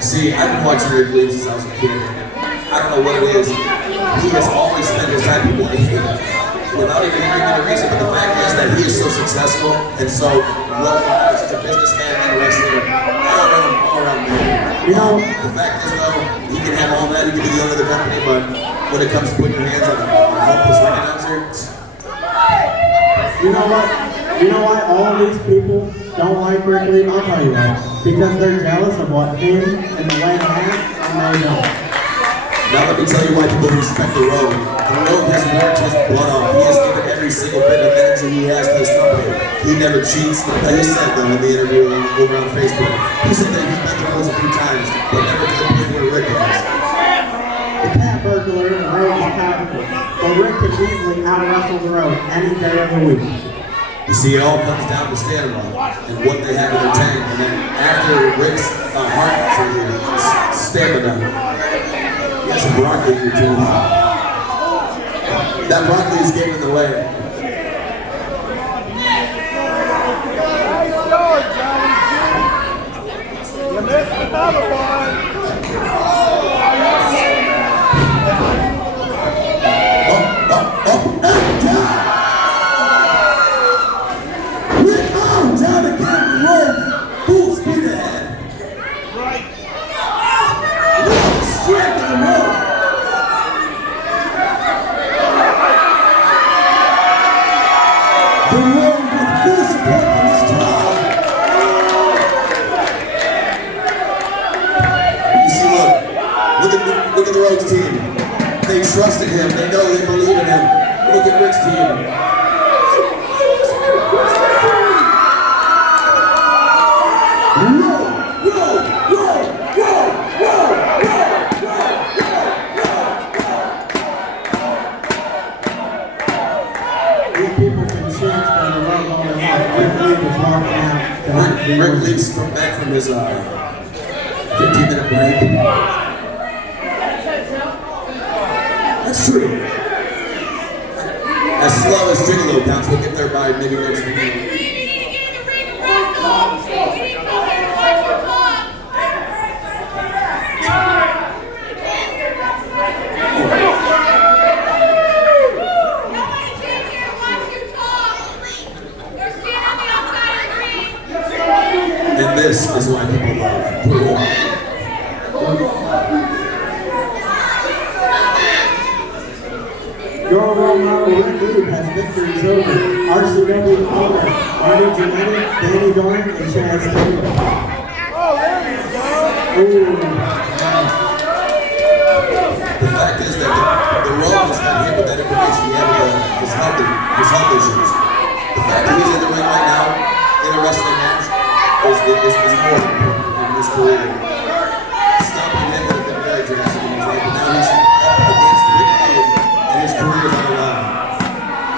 See, I've been watching Ric Lieb since I was a kid. I don't know what it is. He has always spent his time people like him without even hearing any reason. But the fact is that he is so successful and so well as a businessman and a wrestler all around me. You know, The fact is though, he can have all that, he can be the owner of the company, but when it comes to putting your hands on a hopeless ring announcer, you know what? You know why all these people don't like Ric Lieb? I'll tell you why. Because they're jealous of what him and the way has, and they don't. now let me tell you why people respect the Road. The Road has worked his blood off. He has given every single bit of energy he has to this company. He never cheats. Like he said though in the interview over on Facebook, he said that he's been to those a few times, but never to the point where Rick is. The cat burglar in the Road is powerful, but Rick can easily out-wrestle the Road any day of the week. You see, it all comes down to stamina and what they have in their tank. And then after Rick's heart surgery, stamina, he has some broccoli in your tooth. That broccoli is getting in the way. You missed another one. Up, and down! Rick on down the Captain Road, full speed ahead. Right. Rick straight to the road. The Road with full support from his crowd. You see, look at the Road's team. They trusted him. They know they believe in him. Look at Rick's team. These people can change from the Road all they want. Ric Lieb is walking out to help the Rick Lieb's come back from his 15-minute break. That's true. As slow as Gigolo counts, we'll get there by maybe next week. And this is why people love Blue. Your role model Ric Lieb has victories over RCW owner Marty Jannetty, Danny Doran, and Chaz Taylor. Oh, there you go. Ooh, The fact is that the Road is not hit with that information he had with his health issues. The fact that he's in the ring right now in a wrestling match is more important in his career. Stopping him would have been very drastic in his life, but now he's up against Ric Lieb and his career is on the line.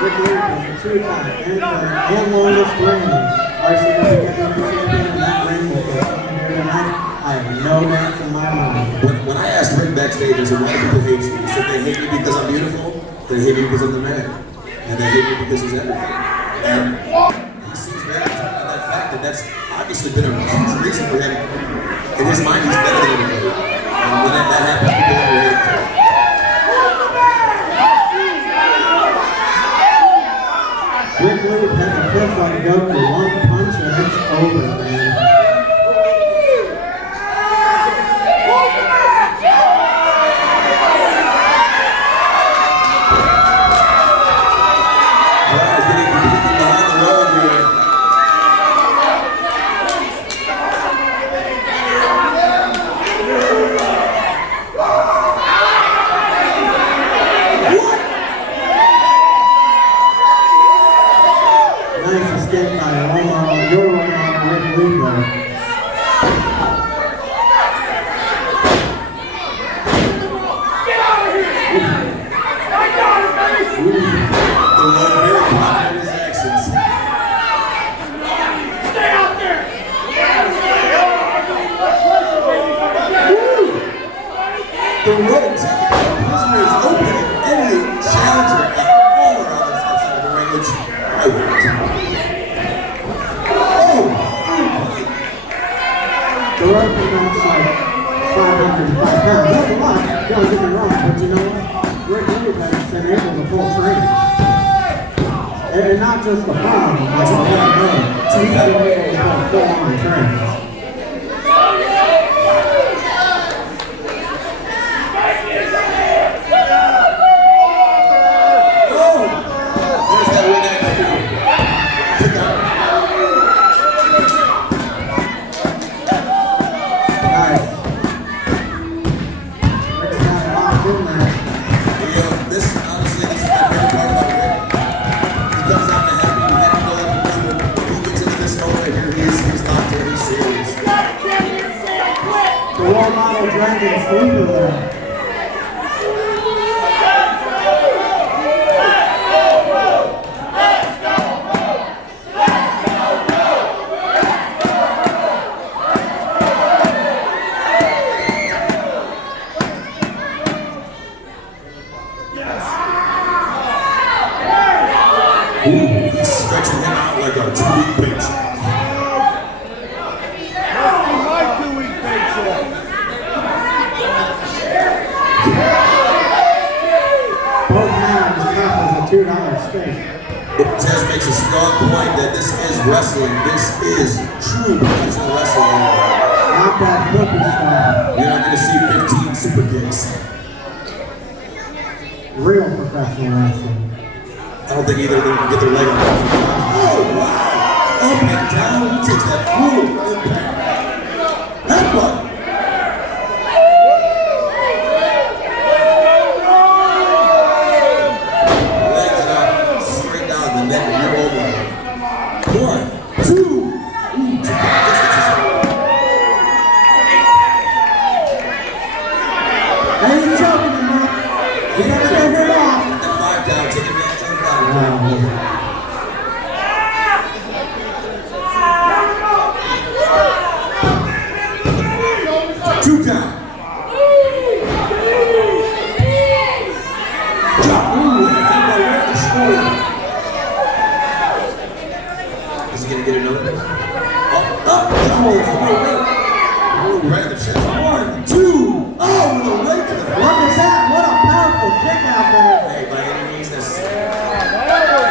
Ric Lieb is the two-time and longest reigning RCW champion, and that ring will continue here tonight. I have no doubts in my mind. When I asked Rick backstage, I said, why do people hate you? He said, they hate me because I'm beautiful, they hate me because I'm the man, and they hate me because he's everything. And he seems very intent on that fact, and that's, I'm obviously been a huge reason for him. In his mind, he's better than anybody. And when that happens, people underrate him. Ric Lieb has a fist like Goku, one punch and it's over, man. Nice escape by your RoleModel, Ric Lieb there. Get out of here! I got it, baby! The one very proud of his actions. Stay out there! The ropes, the prisoner is open, and the challenger all around this outside of the ring, which I wouldn't. The rope is like 505 pounds. That's a lot. Don't get me wrong, but you know what? Ric Lieb has been able to pull training. And not just the farm, like a lot of money. So he's been able to pull full-on training. The RoleModel Dragon Sleeper there. Ooh, he's stretching him out like a 2-week paycheck. Both men are as tough as a $2 steak. But Tez makes a strong point that this is wrestling. This is true professional wrestling. Not that flippy stuff. You're not going to see 15 super kicks. Real professional wrestling. I don't think either of them can get their leg on. Oh, wow! Up and down. He takes that full impact. Headbutt. Legs out. Straight down the neck of your old one. 1, 2. Ooh, two Hey, he's choking him, man. You gotta get him off. That 5 down. Take advantage of the 5 down. 2 down. Drop. Ooh, and right in the shoulder. Is he gonna get another one? Up. Wait. Ooh, right in the chest. 1, 2. Oh, with a right to the Look at that. What a powerful kick out there. Hey, by any means necessary.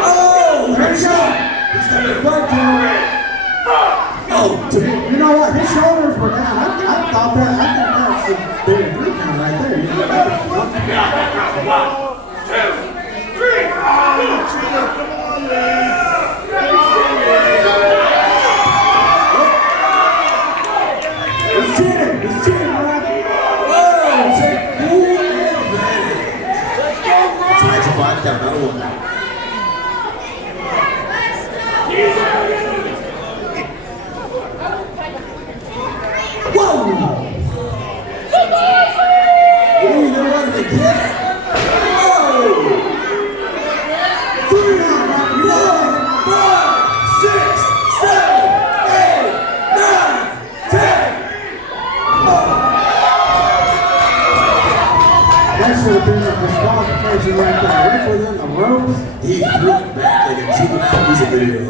Oh, There you go. he's got the fight to it. Oh, You know what? His shoulders were down. I thought that. I think that's a big 3 count right there. You know, He's cheating, man. oh, take full advantage. So that's a 5 count, not a 1. Whoa! Ooh, they're running again. Whoa! 3, 4, 5, 6, 7, 8, 9, 10. That should have been a disqualification right there. Rick was in the ropes. He threw it back. music video.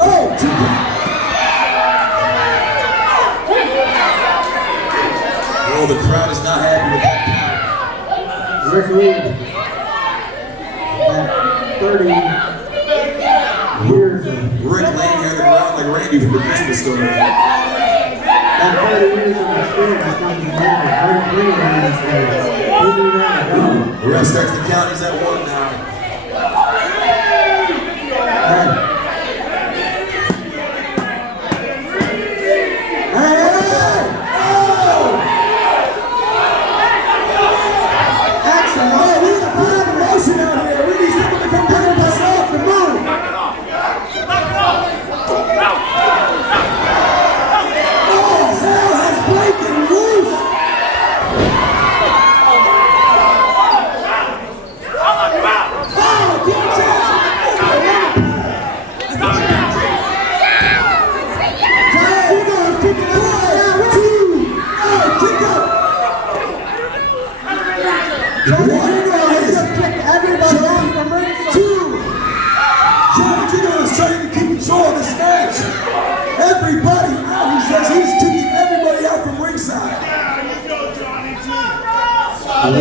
Oh, oh, the crowd is not happy with that count. Ric Lieb. That 30 years of Rick laying here on the ground like Randy from the Christmas Story. that 30 years of experience comes to mind. Bring it on this day. The ref starts the count. He's at 1 now. Everybody out, he says he's kicking everybody out from ringside.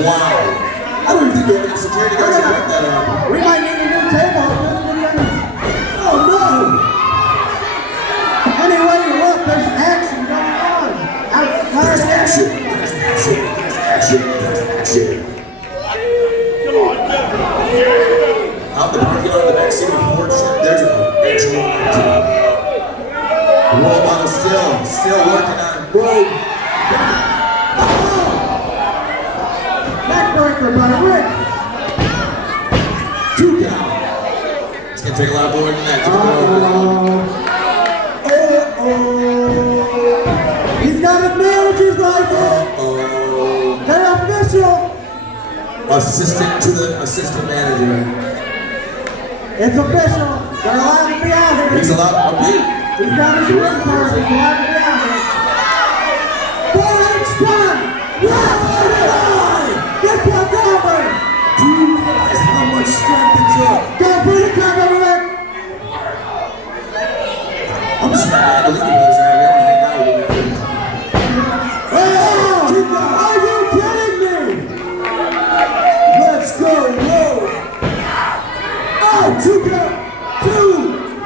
Wow. I don't even think the security guards will break that up. We might need a new table. Oh no! Anyway, look, there's action going on. Outside. There's action. There's action. There's action. There's action. Come on, get Out the parking lot of the back seat of the Ford truck, there's an actual RoleModel still working on road. Backbreaker by Rick. 2 count. It's gonna take a lot more than that to He's got his manager's license. They're official. Assistant to the assistant manager. It's official. They're allowed to be out here. He's allowed. Okay. He's got his ring card. He's allowed to be out here. 4-inch time. Guess what's over? Do you realize how much strength it took? Go for the cover, Rick. I'm just Frankie Andolini brothers right here. I'm hanging out with him. Are you kidding me? Let's go, whoa! Oh, 2 count! 2!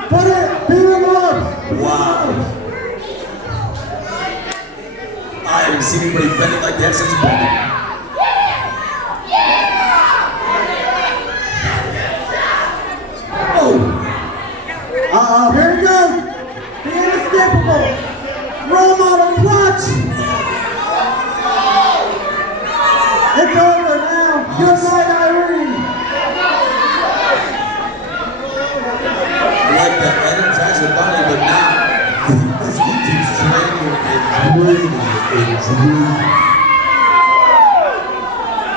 Put it. Beat him up. Wow. I haven't seen anybody bending like that since Bobby. Here we go. The inescapable RoleModel clutch. It's over now. Good night, Irene. I like that energize the body, but now as he keeps training and training and training.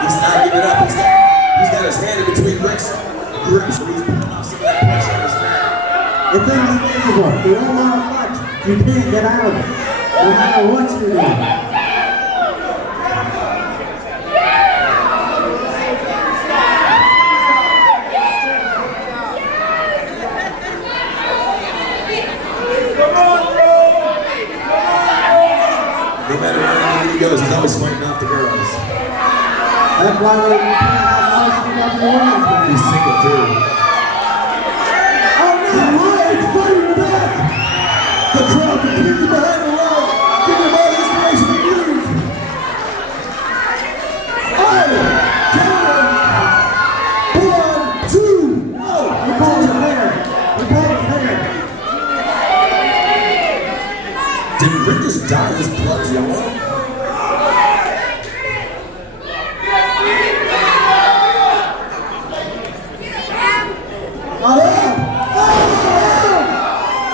He's not giving up. He's got his hand in between Rick's grips and he's putting off some of that pressure on his neck. It's inescapable. The RoleModel clutch. You can't get out of it. No matter what you do. No matter where he goes, he's always fighting off the girls. That's why we can't have RCW women's match. He's single too. Oh no! He's fighting back! The crowd completely behind the wall. Give him all the inspiration he needs. Oh! Count 1, 2. Oh! He pulled his hair. He pulled his hair. Did Rick just dye his blood yellow?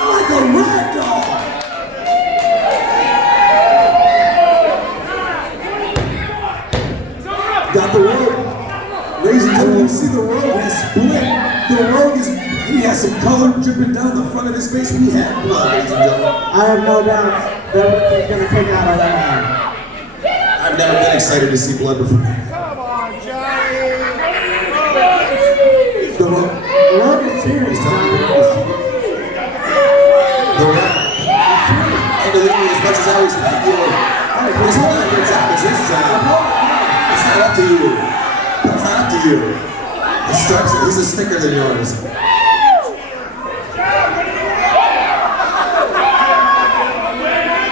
Like a rag doll! Got the rope. Ladies and gentlemen, you see the rope is split. The rope is, he has some color dripping down the front of his face. We had blood, ladies and gentlemen. I have no doubt that he's going to take out of that man. I've never been excited to see blood before. Come on, Johnny. The rope is Cheers. Andolini, as much as I respect you, this is not your job, it's his job. It's not up to you. It's not up to you. His stripes, his is thicker than yours.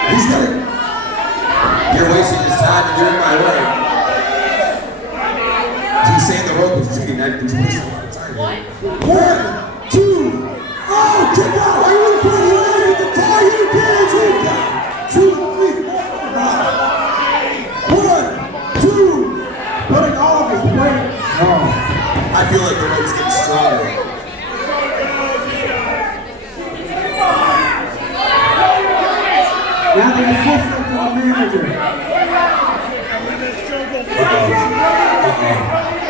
He's got it. You're wasting his time and you're in my way. He's saying the rope is cheating, he's wasting my time. 1, 2, oh, kick out! Are you putting your leg in the car? You can't take that! 2, 3, 4, 5. 1, 2. Putting all of his weight. Oh. I feel like the rope's getting stronger. Now the assistant to the manager.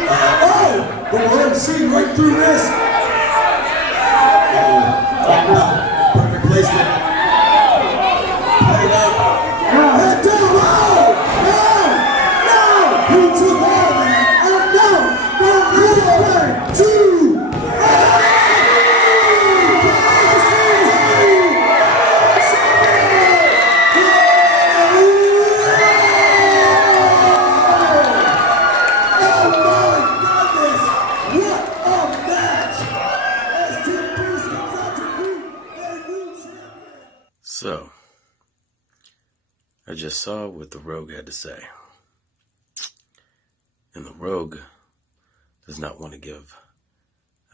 Oh! But we're going to see right through this. Perfect placement. Play it up. Head down. No! He took all of it. No! 1, 2. So, I just saw what the Rogue had to say. And the Rogue does not want to give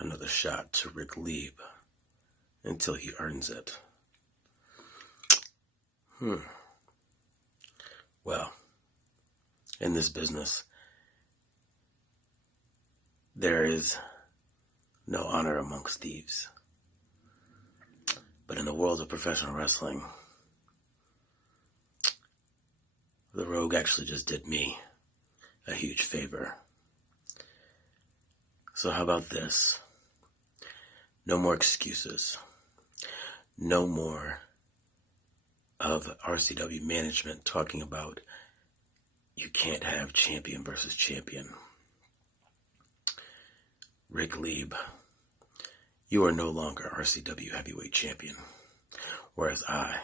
another shot to Ric Lieb until he earns it. Well, in this business, there is no honor amongst thieves. But in the world of professional wrestling, the Rogue actually just did me a huge favor. So how about this? No more excuses. No more of RCW management talking about you can't have champion versus champion. Ric Lieb, you are no longer RCW heavyweight champion, whereas I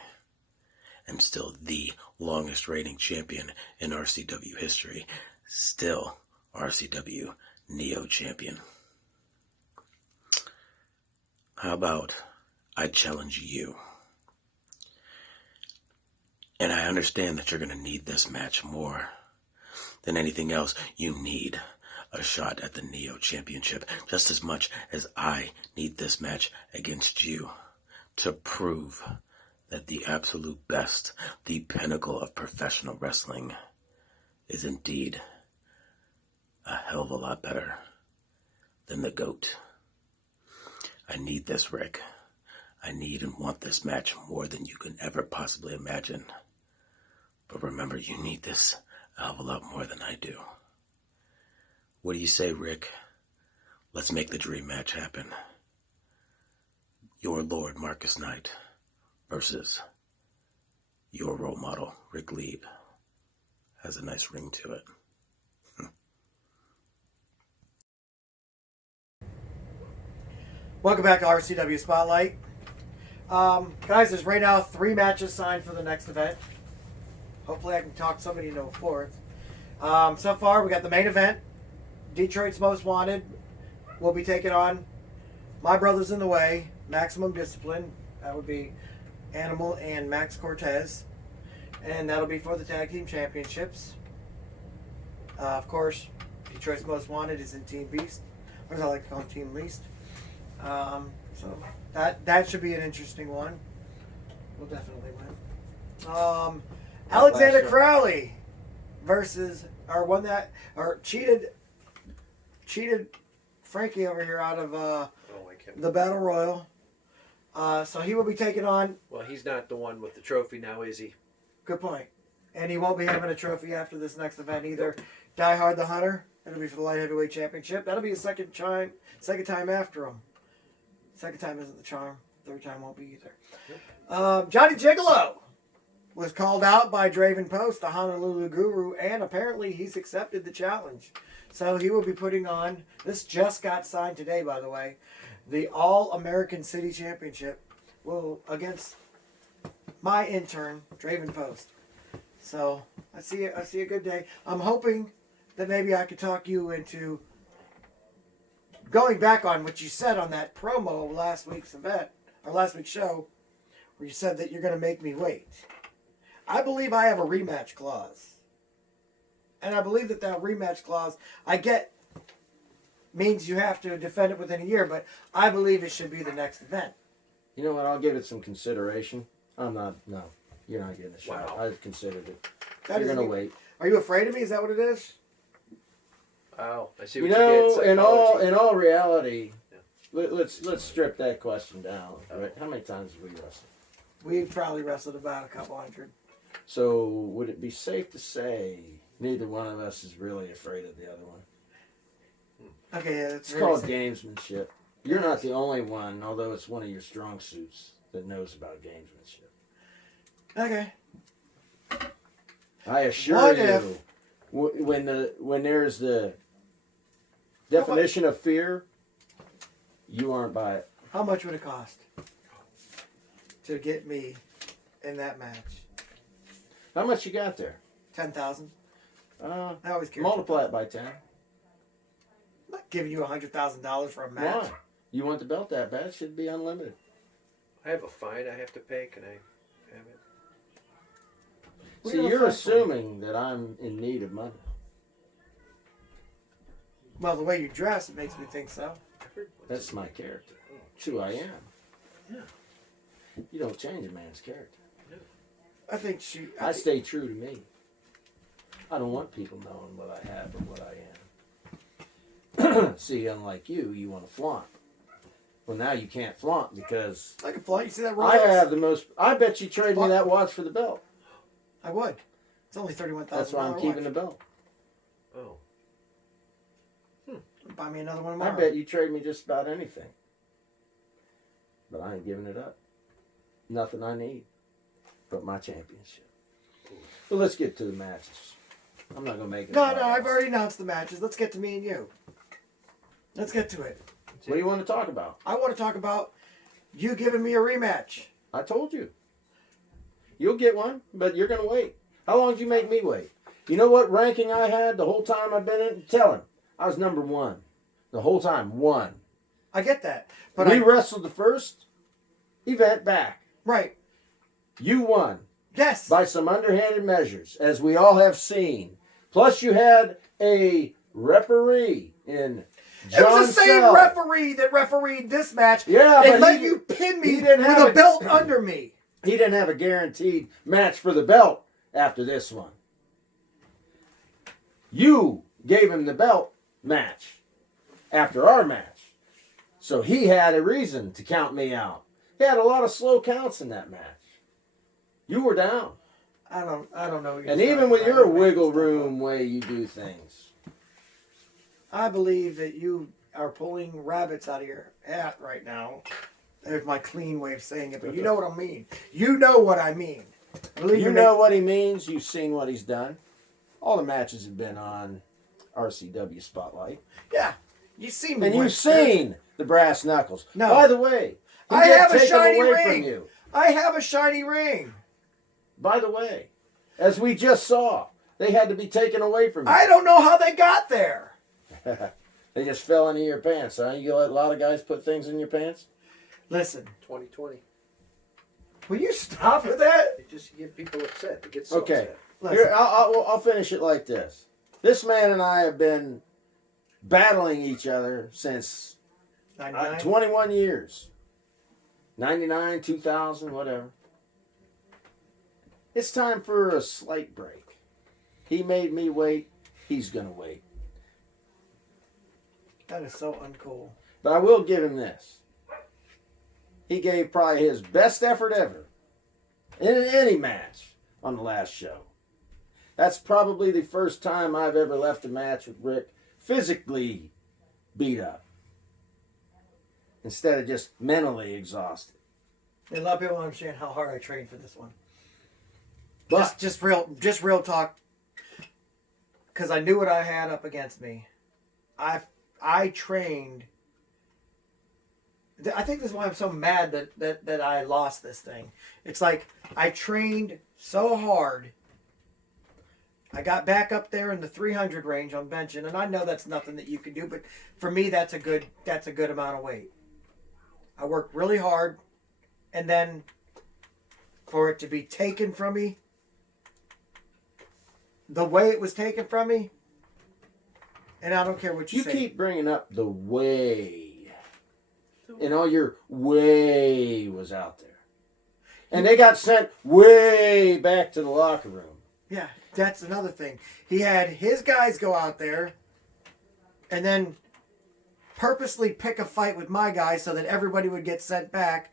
am still the longest reigning champion in RCW history, still RCW Neo champion. How about I challenge you? And I understand that you're going to need this match more than anything else. You need a shot at the Neo Championship just as much as I need this match against you to prove that the absolute best, the pinnacle of professional wrestling, is indeed a hell of a lot better than the GOAT. I need this, Rick. I need and want this match more than you can ever possibly imagine. But remember, you need this a hell of a lot more than I do. What do you say, Rick? Let's make the dream match happen. Your Lord Marcus Knight versus your role model, Ric Lieb. Has a nice ring to it. Welcome back to RCW Spotlight. Guys, there's right now 3 matches signed for the next event. Hopefully I can talk somebody into a 4th. So far, we got the main event. Detroit's Most Wanted will be taking on My Brothers in the Way, Maximum Discipline. That would be Animal and Max Cortez. And that'll be for the Tag Team Championships. Of course, Detroit's Most Wanted is in Team Beast. Or as I like to call it, Team Least. So that should be an interesting one. We'll definitely win. Alexander Crowley versus cheated Frankie over here out of the Battle Royal. So he will be taking on. Well, he's not the one with the trophy now, is he? Good point. And he won't be having a trophy after this next event either. Die Hard the Hunter. It'll be for the Light Heavyweight Championship. That'll be his second time after him. Second time isn't the charm. Third time won't be either. Yep. Johnny Gigolo was called out by Draven Post, the Honolulu Guru, and apparently he's accepted the challenge. So he will be putting on, this just got signed today, by the way, the All-American City Championship will against my intern, Draven Post. So I see a good day. I'm hoping that maybe I could talk you into going back on what you said on that promo last week's event, or last week's show, where you said that you're going to make me wait. I believe I have a rematch clause. And I believe that rematch clause, I get, means you have to defend it within a year, but I believe it should be the next event. You know what? I'll give it some consideration. I'm not, no. You're not getting a shot. Wow. I've considered it. That You're isn't going to even- wait. Are you afraid of me? Is that what it is? Oh, I see You what know, get. in all Psychology. reality, let's strip that question down. Right? How many times have we wrestled? We've probably wrestled about a couple hundred. So would it be safe to say neither one of us is really afraid of the other one? Okay, yeah, It's called gamesmanship. You're not the only one, although it's one of your strong suits, that knows about gamesmanship. Okay. I assure What you, if- when there's the definition of fear, you aren't by it. How much would it cost to get me in that match? How much you got there? 10,000. I always care. Multiply it by 10. I'm not giving you $100,000 for a match. Why? You want the belt that bad? It should be unlimited. I have a fine I have to pay. Can I have it? We're See, gonna you're fight assuming that I'm in need of money. Well, the way you dress, it makes me think so. That's my character. It's who I am. Yeah. You don't change a man's character. I think I stay true to me. I don't want people knowing what I have or what I am. See, unlike you, you want to flaunt. Well, now you can't flaunt because I can flaunt. You see that Rolex? I have the most. I bet you trade me that watch for the belt. I would. It's only $31,000. That's why I'm keeping the belt. Oh. Buy me another one I tomorrow. bet you trade me just about anything. But I ain't giving it up. Nothing I need but my championship. Well, let's get to the matches. I'm not going to make it. No, I've already announced the matches. Let's get to me and you. Let's get to it. What do you want to talk about? I want to talk about you giving me a rematch. I told you. You'll get one, but you're going to wait. How long did you make me wait? You know what ranking I had the whole time I've been in? Tell him. I was number 1. The whole time. 1. I get that. But we wrestled the first event back. Right. You won. Yes. By some underhanded measures, as we all have seen. Plus, you had a referee in John It was the same Sell. referee that refereed this match. Yeah, and but let he- you pin me he didn't with have a belt under me. He didn't have a guaranteed match for the belt after this one. You gave him the belt match after our match. So he had a reason to count me out. He had a lot of slow counts in that match. You were down. I don't know. What you're And even talking with about. your You're making wiggle stuff room way you do things. up. I believe that you are pulling rabbits out of your hat right now. There's my clean way of saying it, but you know what I mean. You know what I mean. I believe You you're know what he means. You've seen what he's done. All the matches have been on RCW Spotlight. Yeah. You've seen me. And win. you've seen the brass knuckles. No. By the way, he I did have a take them shiny away ring. from you. I have a shiny ring. By the way, as we just saw, they had to be taken away from you. I don't know how they got there. They just fell into your pants, huh? You let a lot of guys put things in your pants? Listen, 2020. will you stop with that? They just get people upset. They get so Okay. upset. Listen. Here, I'll finish it like this. This man and I have been battling each other since 99? 21 years. 99, 2000, whatever. It's time for a slight break. He made me wait. He's going to wait. That is so uncool. But I will give him this. He gave probably his best effort ever in any match on the last show. That's probably the first time I've ever left a match with Rick physically beat up instead of just mentally exhausted. A lot of people don't understand how hard I trained for this one. But Just real talk. Because I knew what I had up against me. I trained. I think this is why I'm so mad that I lost this thing. It's like I trained so hard. I got back up there in the 300 range on benching, and I know that's nothing that you can do, but for me that's a good amount of weight. I worked really hard, and then for it to be taken from me, the way it was taken from me, and I don't care what you say. You keep bringing up the way. And all your way was out there. And they got sent way back to the locker room. Yeah, that's another thing. He had his guys go out there and then purposely pick a fight with my guys so that everybody would get sent back.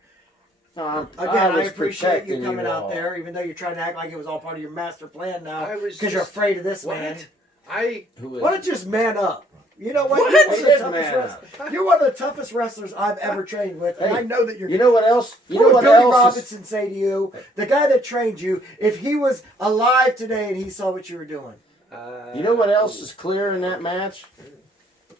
Again, I appreciate you coming out there, even though you're trying to act like it was all part of your master plan now because you're afraid of this man. Why don't you just man up? You know what? You're one of the toughest wrestlers I've ever trained with, and I know that you're. You know what else? You know what what Billy else Robinson say to you? The guy that trained you, if he was alive today and he saw what you were doing. You know what else is clear in that match?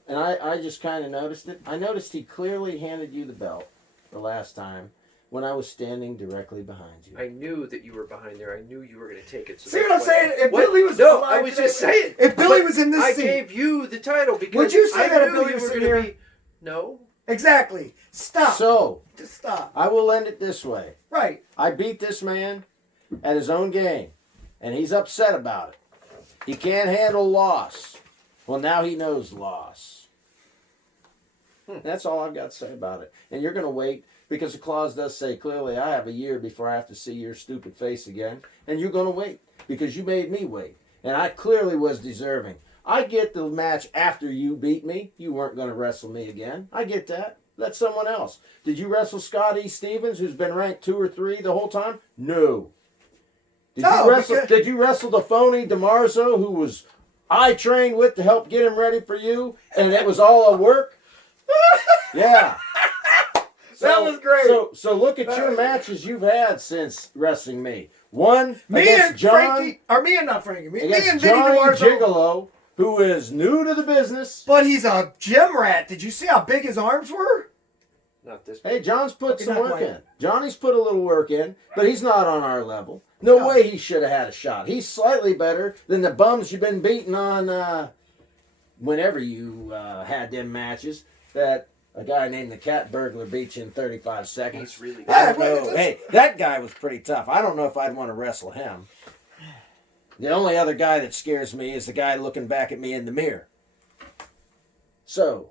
And I just kind of noticed it. I noticed he clearly handed you the belt the last time when I was standing directly behind you. I knew that you were behind there. I knew you were going to take it. So see what I'm saying? If what? Billy was no, alive I was today, just saying. If Billy was in this I seat, gave you the title because would you say I that if knew Billy you was were sitting going to here? be. No. Exactly. Stop. So just stop. I will end it this way. Right. I beat this man at his own game, and he's upset about it. He can't handle loss. Well, now he knows loss. That's all I've got to say about it. And you're going to wait because the clause does say clearly I have a year before I have to see your stupid face again. And you're going to wait because you made me wait. And I clearly was deserving. I get the match after you beat me. You weren't going to wrestle me again. I get that. That's someone else. Did you wrestle Scott E. Stevens, who's been ranked 2 or 3 the whole time? No. Did you wrestle the phony DeMarzo, who was I trained with to help get him ready for you, and it was all a work? Yeah. That was great. So look at your matches you've had since wrestling me. One me against and John, Frankie, or me and not Frankie, me and Johnny Vinny DeMarzo, Gigolo, who is new to the business. but he's a gym rat. Did you see how big his arms were? Not this. Hey, John's put some not work quite. in. Johnny's put a little work in, but he's not on our level. No way he should have had a shot. He's slightly better than the bums you've been beating on whenever you had them matches. That a guy named the Cat Burglar beat you in 35 seconds. He's really I don't know. Hey, that guy was pretty tough. I don't know if I'd want to wrestle him. The only other guy that scares me is the guy looking back at me in the mirror. So,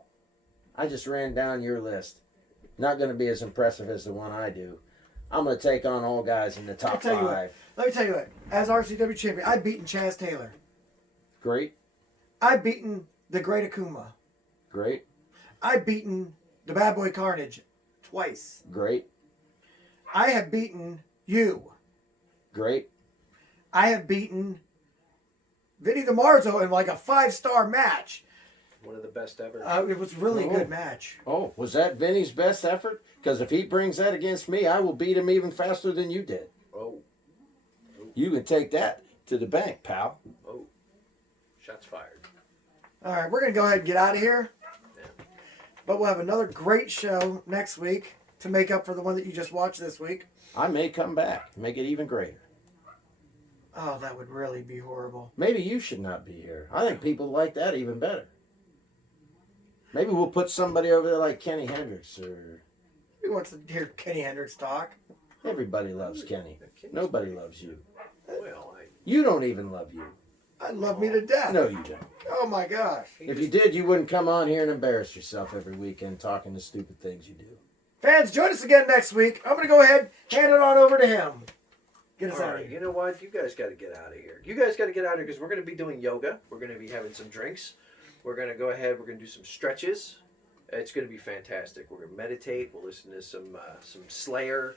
I just ran down your list. Not going to be as impressive as the one I do. I'm going to take on all guys in the top 5. Let me tell you what. As RCW champion, I've beaten Chaz Taylor. Great. I've beaten the Great Akuma. Great. I've beaten the Bad Boy Carnage twice. Great. I have beaten you. Great. I have beaten Vinny DeMarzo in like a 5-star match. One of the best ever. It was really a good match. Oh, was that Vinny's best effort? Because if he brings that against me, I will beat him even faster than you did. Oh. You can take that to the bank, pal. Oh. Shots fired. All right, we're going to go ahead and get out of here. But we'll have another great show next week to make up for the one that you just watched this week. I may come back, make it even greater. Oh, that would really be horrible. Maybe you should not be here. I think people like that even better. Maybe we'll put somebody over there like Kenny Hendricks or... Who wants to hear Kenny Hendricks talk? Everybody loves Kenny. Nobody loves you. Well, You don't even love you. I love me to death. No, you don't. Oh, my gosh. If you did, you wouldn't come on here and embarrass yourself every weekend talking the stupid things you do. Fans, join us again next week. I'm going to go ahead and hand it on over to him. Get us all out of right, here. you know what? You guys got to get out of here. You guys got to get out of here because we're going to be doing yoga. We're going to be having some drinks. We're going to go ahead. We're going to do some stretches. It's going to be fantastic. We're going to meditate. We'll listen to some Slayer,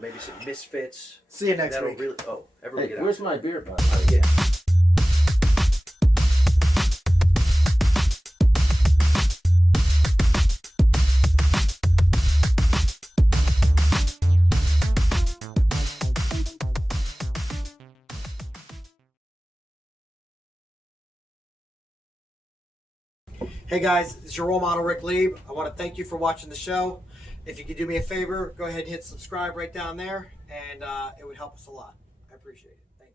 maybe some Misfits. See you next That'll week. Really, everyone Hey, get out. where's my beer bottle? Yeah. Hey guys, it's your role model Ric Lieb. I want to thank you for watching the show. If you could do me a favor, go ahead and hit subscribe right down there, and it would help us a lot. I appreciate it. Thanks.